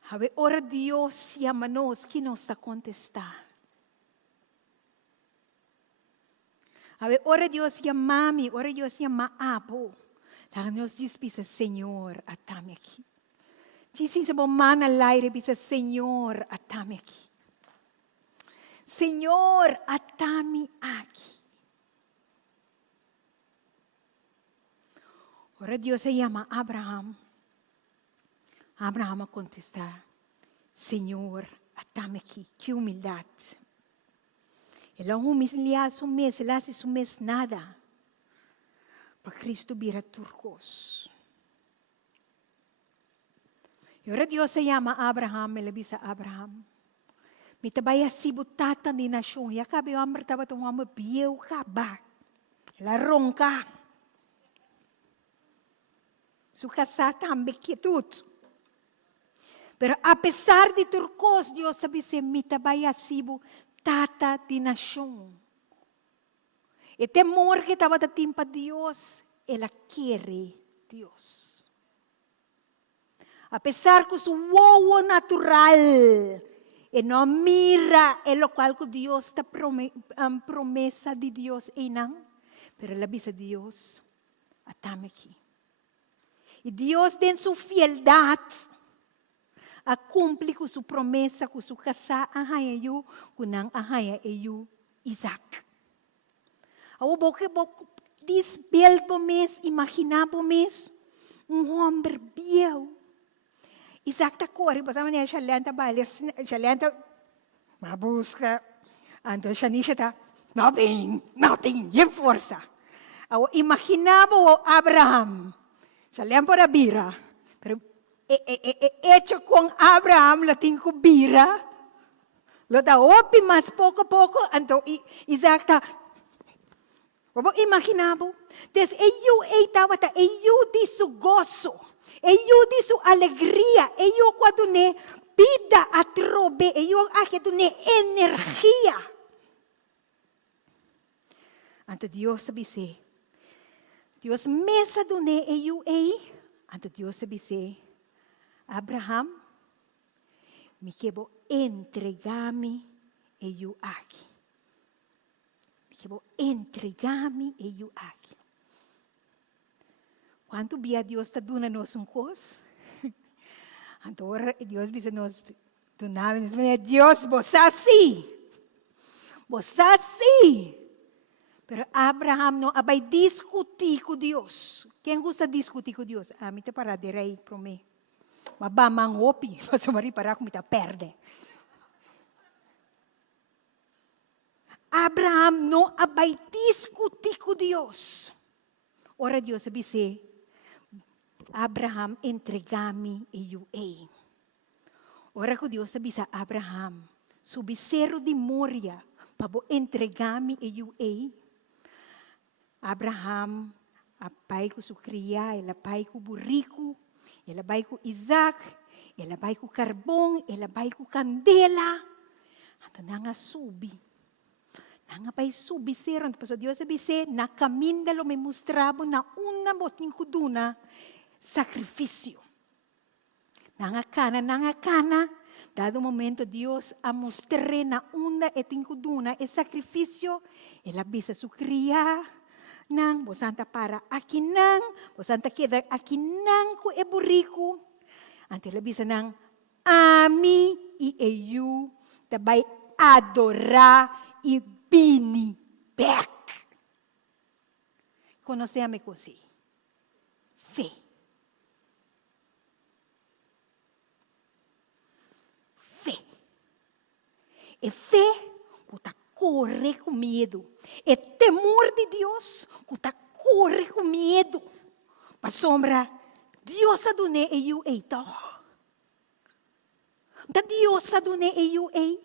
Habe ora Deus chama nós que não está contestar. Habe ora Deus chama mami, ora Deus chama abo. Lá nós diz bisa Senhor, atame aqui. Dizem se bom mana laire bisa Senhor, atame aqui. Senhor, atame aqui. Ora Deus chama Abraham. Abraham a contestar, Senhor, atame aqui, que humildade. Ela humilhar su mês, ela se su mês nada. Para Cristo vira turcos. E ora Deus chama Abraham, ela bisa Abraham. Mitabaya sibutata ni nasyon, ya kabe amr taba tong amr biyew kaba. Ela ronca. Suka sata ambek kitut. Pero apesar de turcos, Deus sabe se mitabaya sibu tata di nasyon. E temor que estava da timpa Deus, ela quer Deus. Apesar que su wowo natural, e não mira o qual que Deus está promessa de Deus e não, pero ela bisa Deus, atame aqui. E Deus tem sua fieldade, a cumprir com sua promessa, com sua casa, ahayayu, com não ahayayu, Isaac. Ao boca desbelbo mes, imaginabo mes, homem biel. Isaac tá corre, passava nem a chalenta baile, chalenta, uma busca, ando chanisha tá, não tem, força. Ao imaginabo o Abraham, chalenta para bira, pero hecho com Abraham la tinko bira, lo da opi mas pouco a pouco, ando Isaac tá. Vamos imaginar, des estava de seu gozo, de sua alegria, quando ne vida a trobe, quando ne energia. Anto Deus sabe se, Deus mesa do ne anto Deus sabe se, Abraham, me quebo entregar-me aqui. Que vou entregar-me e eu aqui. Quanto bia Deus está dando nós coisa? Agora Deus bisa nós donar, Deus, você assim. Pero Abraham não vai discutir com Deus. Quem gosta de discutir com Deus? Me te para de rei para mim. Mabamang opi, mas mari para me te perde. Abraham não vai discutir com Deus. Ora Deus disse, Abraham entregar-me e eu ei. Ora que Deus disse a Abraham, subicero de Moria, para entregar-me e eu ei. Abraham, a pai com sua cria, ela pai com burrico, ela pai com Isaac, ela pai com carbão, ela pai com candela. Então não subi. Nanga pa subiseron, paso Dios sabise, na camindalo me mostrabo na una boting kuduna, sacrificio. Nanga kana, dado momento Dios a mostré na una eting kuduna, e sacrificio, e la bisa su cria, nang, bosanta para akinang, bosanta queda akinang ko e burrico, ante la bisa nang, ami e eu, tabay adorar e Bini back. Conhecemos così. Fé. E fé que está corre com medo. É temor de Deus que está corre com medo. Para sombra, Deus adune e eu eito. Da Deus adune e eu eito.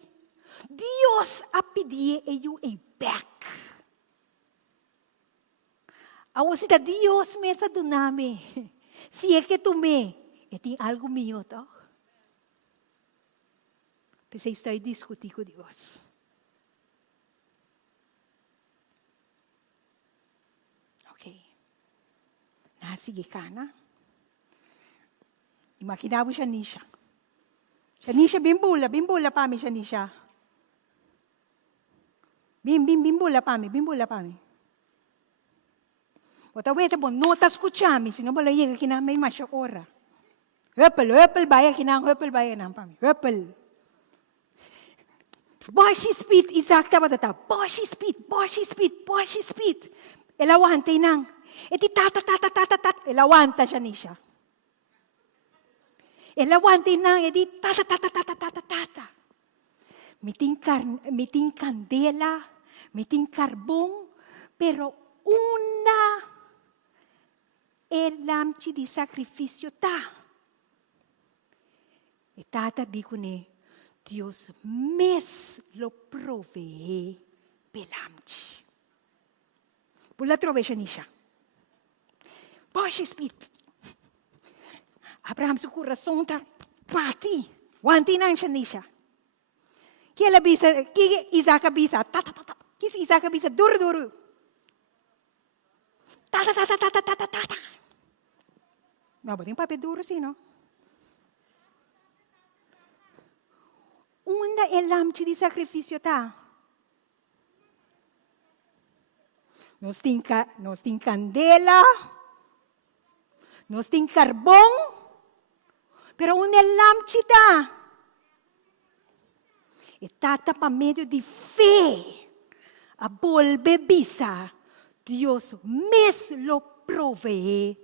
Dios a pedir eu a back. Awas ita Dios me sa dunami. Si é que tu me, tem algo mío, tá? Você está a discutir com Deus. Ok. Nasige ka na. Imaginabo siya Nisha. Shanisha, bimbula pa mi Shanisha. Bimbula pa mi. Wata bon, notas ko chami, sino ba laye kinamay masya ora. Höppel baya höppel baya nam pa mi. Höppel. Bashi speed, isakta ba tata? Bashi speed. Elawante nang. Eti tata, elawanta Shanisha. Elawante nang, edi tata. Miting candela, miting carbón, pero una elamci di sacrificio ta. E tata dico ne, Dios mes lo provee pelamci. Pula trove Shanisha. Bashi speed. Abraham su coração tá pati. Wanti nang Shanisha. Que Isaac bisa, que Isaac bisa duro. Ta. Não, mas tem papel duro sim, não? Una elamci di sacrificio ta. Nos tem candela, nos tem carbón, pero un elamci ta. E tata pa medio di fe, a volve bisa, Dios mes lo provee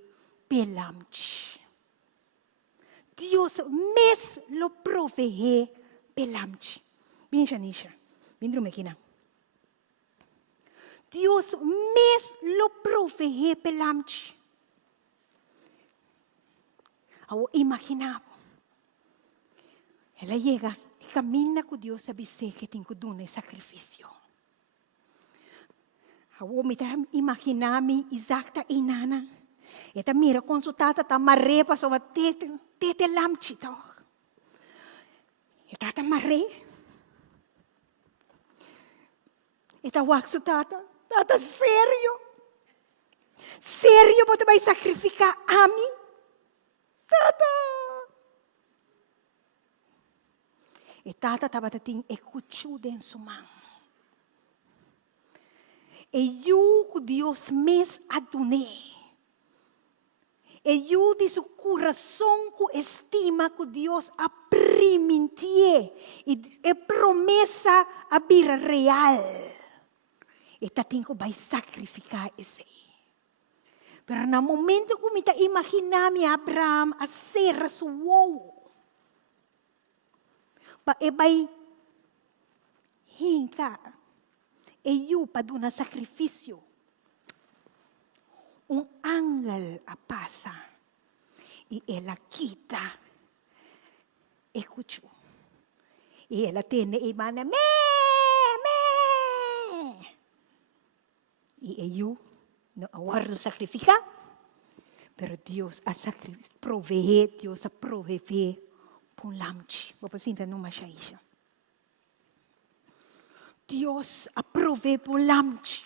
pelamci. Dios mes lo provee pelamci. Bin Shanisha, bin Drumekina. Dios mes lo provee pelamci. Awo imaginavo. Ela llega. Camina con Dios a dizer que tem que dar um sacrifício. Eu me imaginar-me exata e nana. Eta mira consultada ta marre pa so tete lamchi to. Eta ta marre. Eta waksu tata sério. Sério você vai sacrificar a mim? Tata. E tata estava ting escuchando em sua mão. E eu que Deus mes adonei. E eu de seu coração que estima que Deus aprimentie. E promessa a vir real. E tating que vai sacrificar esse. Pero no momento que me imaginava Abraham a ser su wow. Pa ebay hinka eu pa duna sacrificio. Un ángel a pasa y ella quita escuchó. Y ella tiene imana me. Y ellos no aguardo sacrificar, pero Dios a provee, Dios a provee. Lamchi, vou sinta numa chaisha. Deus aprove por lamchi.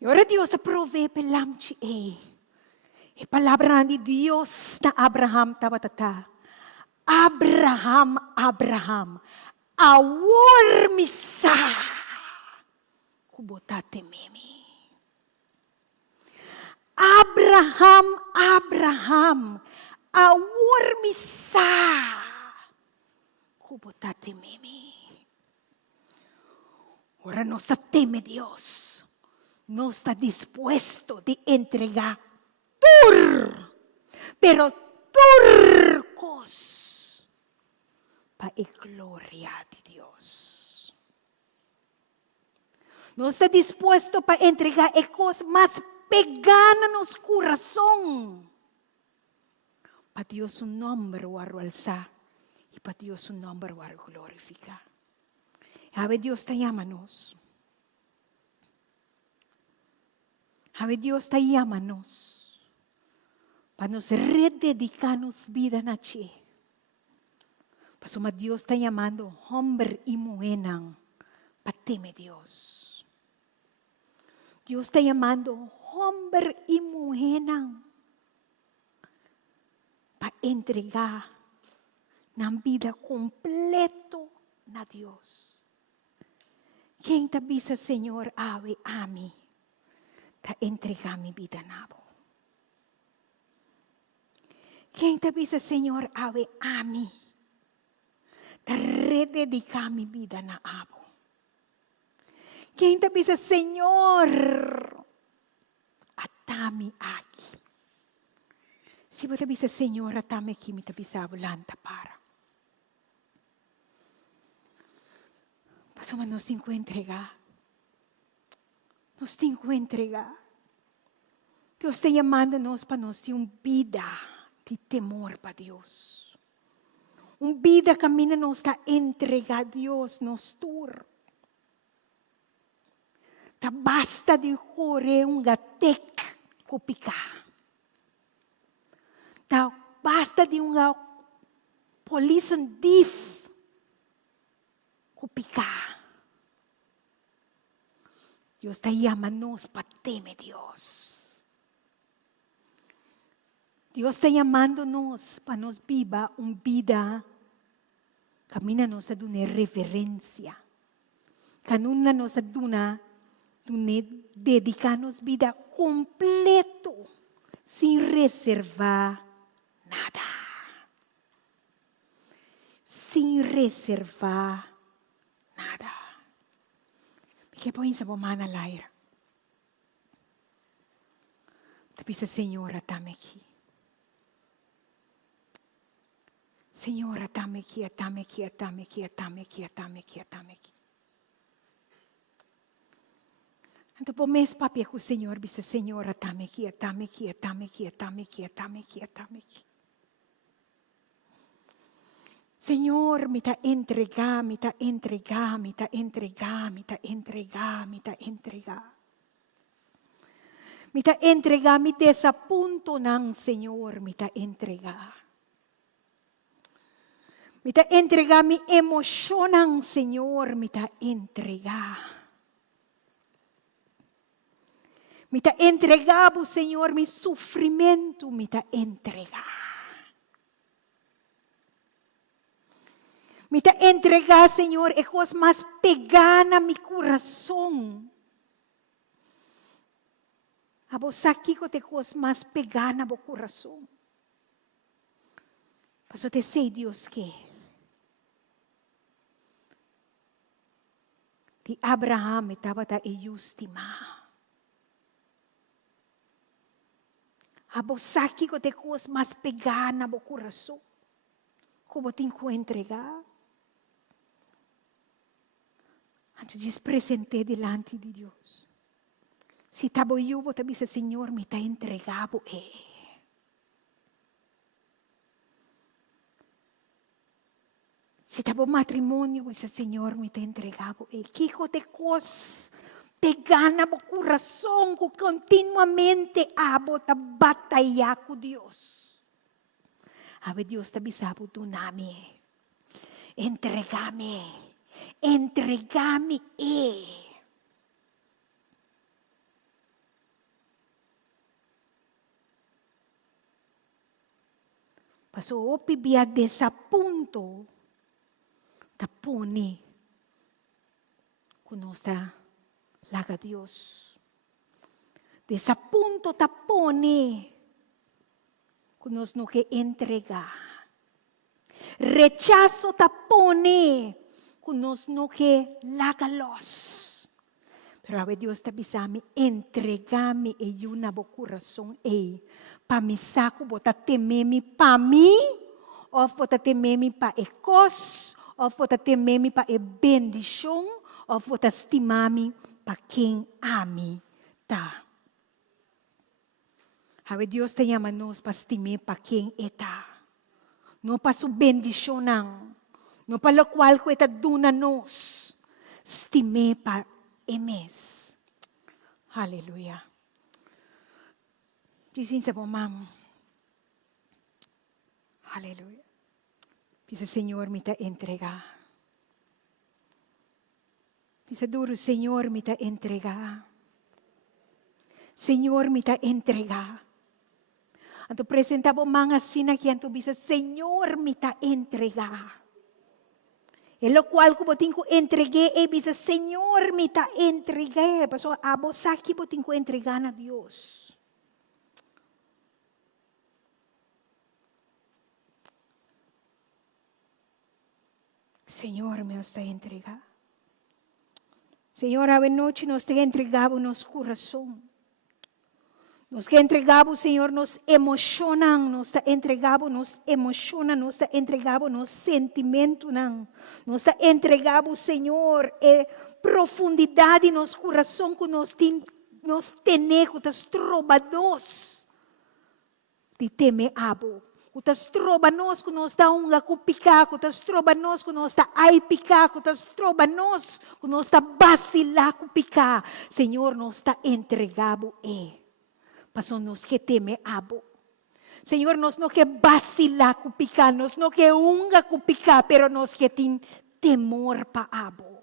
E ora Deus aprove por lamchi e palavra de Deus na Abraham tabatata. Abraham, awor misa. Kubotate mimi. Abraham, awor misa. Kubotate mimi. Ora no está teme Dios. No está dispuesto de entregar pero turcos para la gloria de Dios. No está dispuesto para entregar cosas más pegadas en nuestro corazón Pa Dios su nombre waro alza. Y pa Dios su nombre waro glorifica. Ave Dios te llamanos. Ave Dios te llamanos. Para nos rededicarnos vida na Chi. Pasuma Dios está llamando hombre y mujer para temer Dios. Dios está llamando hombre y mujer para entregar la vida completo a Dios. Quien te avisa, Señor, ave a mí, te entrega mi vida nabo. Quien te avisa, Señor, ave a mí, te rededica mi vida na abo. Quem te avisa, Senhor, atame aqui. Se você avisa, Senhor, atame aqui, me te avisa, volanta para. Pastor, nos tenho que entregar. Nos tenho que entregar. Deus está chamando-nos para nós ter uma vida de temor para Deus. Uma vida que nos está entregar a Deus, nos tur. Ta basta de correr um gatek kupicar. Ta basta de uma polícia dif kupicar. Deus está chamando-nos para temer Deus. Deus está chamando-nos para nos viva uma vida camina-nos a dar referência. Canuna-nos a dar dedicar-nos vida completo, sem reservar nada. Sem reservar nada. Que põe sa bomana laira. Tapi sa Senhor, atame aqui. Senhor, atame aqui, atame aqui, atame aqui, atame aqui, atame aqui, atame aqui. Então, por mês papi com o Senhor, disse, Senhor, atame aqui, atame aqui, atame aqui, atame aqui, atame aqui, atame aqui. Senhor, me tá entregar, me tá entregar, me tá entregar, me tá entregar, me tá entregar. Me tá entregar, me desapunto ng Senhor, me tá entregar. Me tá entregar, me emocionang Senhor, me tá entregar. Me tá entregar, Senhor, me sofrimento, me tá entregar. Me tá entregar, Senhor, é coisa mais pegana mi coração. Abo saki ko te coisa mais pegana bo coração. Paso te sei, Deus, que de Abraham estava ta estimar. Abosaki ko te coisa mais pegana bo coração. Como tenho que entregar? Antes de presente delante de Deus. Se tabo eu, vou te dizer, Senhor, me está entregado. Se tabo matrimônio, esse Senhor me está entregado. Kiko te coisa pegana bo coração que continuamente abo ta batalhar com Deus. Ave Deus te bisabo tu nami. Entregame. Entregame. Paso opi biya desa punto tapone kunosta laga Dios. Desa punto tapone kunos no que entrega. Rechazo tapone kunos no que laga los. Pero ave Dios te bisami entregame e yuna bo coração pa mi saco bota tememi pa mi of bota tememi pa ekos of bota tememi pa e bendição of bota estimami pa quem ami ta. Hawe Dios te llama nos para estimar para quien está. No para su bendición, no para lo cual que está duna nos. Estimar para emes. Aleluya. Dicen sa mam. Aleluya. Pisa Señor me te entrega. Pisa duro Señor me te entrega. Señor me te entrega. Anto presentabo mga sina que anto bisa Señor me te entrega. En lo cual ko boting ko entregué e bisa Señor me te entregué. Paso abo saki boting ko entrega na Dios. Señor me nos está entrega. Señor, a noche nos te entregado nos corazón. Nos que entregado, Señor, nos emocionan, nos está entregado, nos emociona, nos está entregado, nos sentimento, nos está entregado, Señor, profundidad en nos corazón que nos tiene, que nos trobados, de teme abo. Kutas troba nos que nos dá um picar, kutas troba nos que nos dá ai picar, kutas troba nos que nos dá vacilar picar. Senhor, nos está entregado Passou nos que teme abo. Senhor, nos não que vacilar picar, nos não que unga picar, pero nos que tem temor pa abo.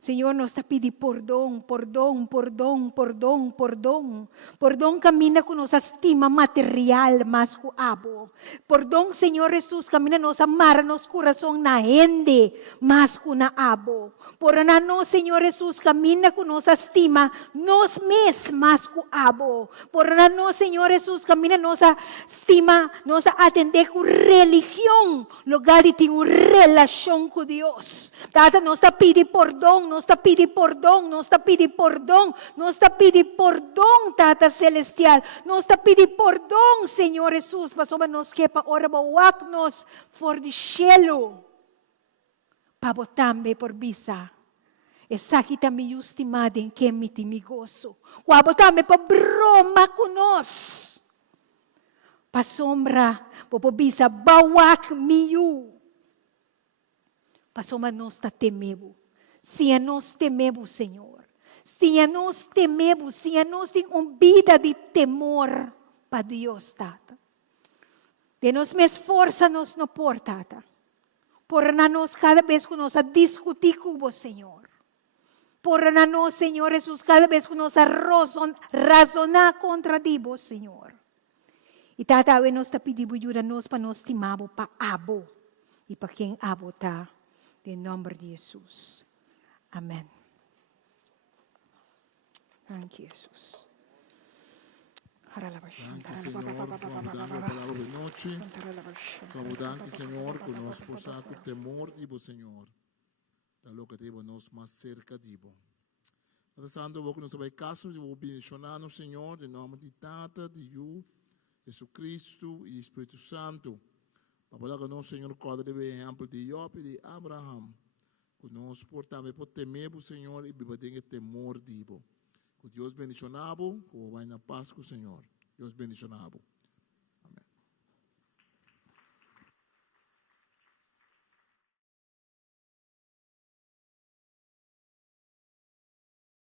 Senhor, nos está pedindo perdão, perdão, perdão, perdão, perdão. Perdão camina com nossa estima material mais com abo. Perdão, Senhor Jesus, camina nos amar nos coração na gente mais com na abo. Por ano, Senhor Jesus, camina com nossa estima nos mes mais com abo. Por ano, Senhor Jesus, camina nossa estima, nossa atender com religião, lugar de ter uma relação com Deus. Tata, nos está pedindo perdão. Nos está pedindo perdão, nos está pedindo perdão, nos está pedindo perdão, Tata Celestial, nos está pedindo perdão, Senhor Jesus, para sobre nos que para ora bawak nos for de cielo, para botambe por bisa, essa que também estimada em que me gozo, para botambe para broma com nós, para sombra, para bisa bawak miu, para sombra nos está temebo. Se nós tememos, Senhor, se nós tememos, se nós temos vida de temor para Deus, Tata. De nós me esforça nos no por, Tata. Por nós cada vez que nós discutir com o Senhor. Por nós, Senhor Jesus, cada vez que nós razonar contra Deus, Senhor. E Tata, nós está pedindo ajuda nós para nós timamos para abo. E para quem abo está, em nome de Jesus. Amém. Thank you, Jesus. Gracias, Señor, por dando la palabra de noche. Sabudamos, Señor, que nos posa tu temor, digo, Señor. Da lo que digo, nos más cerca, digo. Santo, vos que nos vai caso, digo, bendicionando, Señor, en nombre de Tata, de Yu, Jesucristo y Espíritu Santo. Para que nos, Señor, cuadre de ejemplo de Job y de Abraham. Que nós portamos por temer o Senhor e viver em temor dibo. Que Deus bendicionabo, que vai na paz com o Senhor. Deus bendicionabo.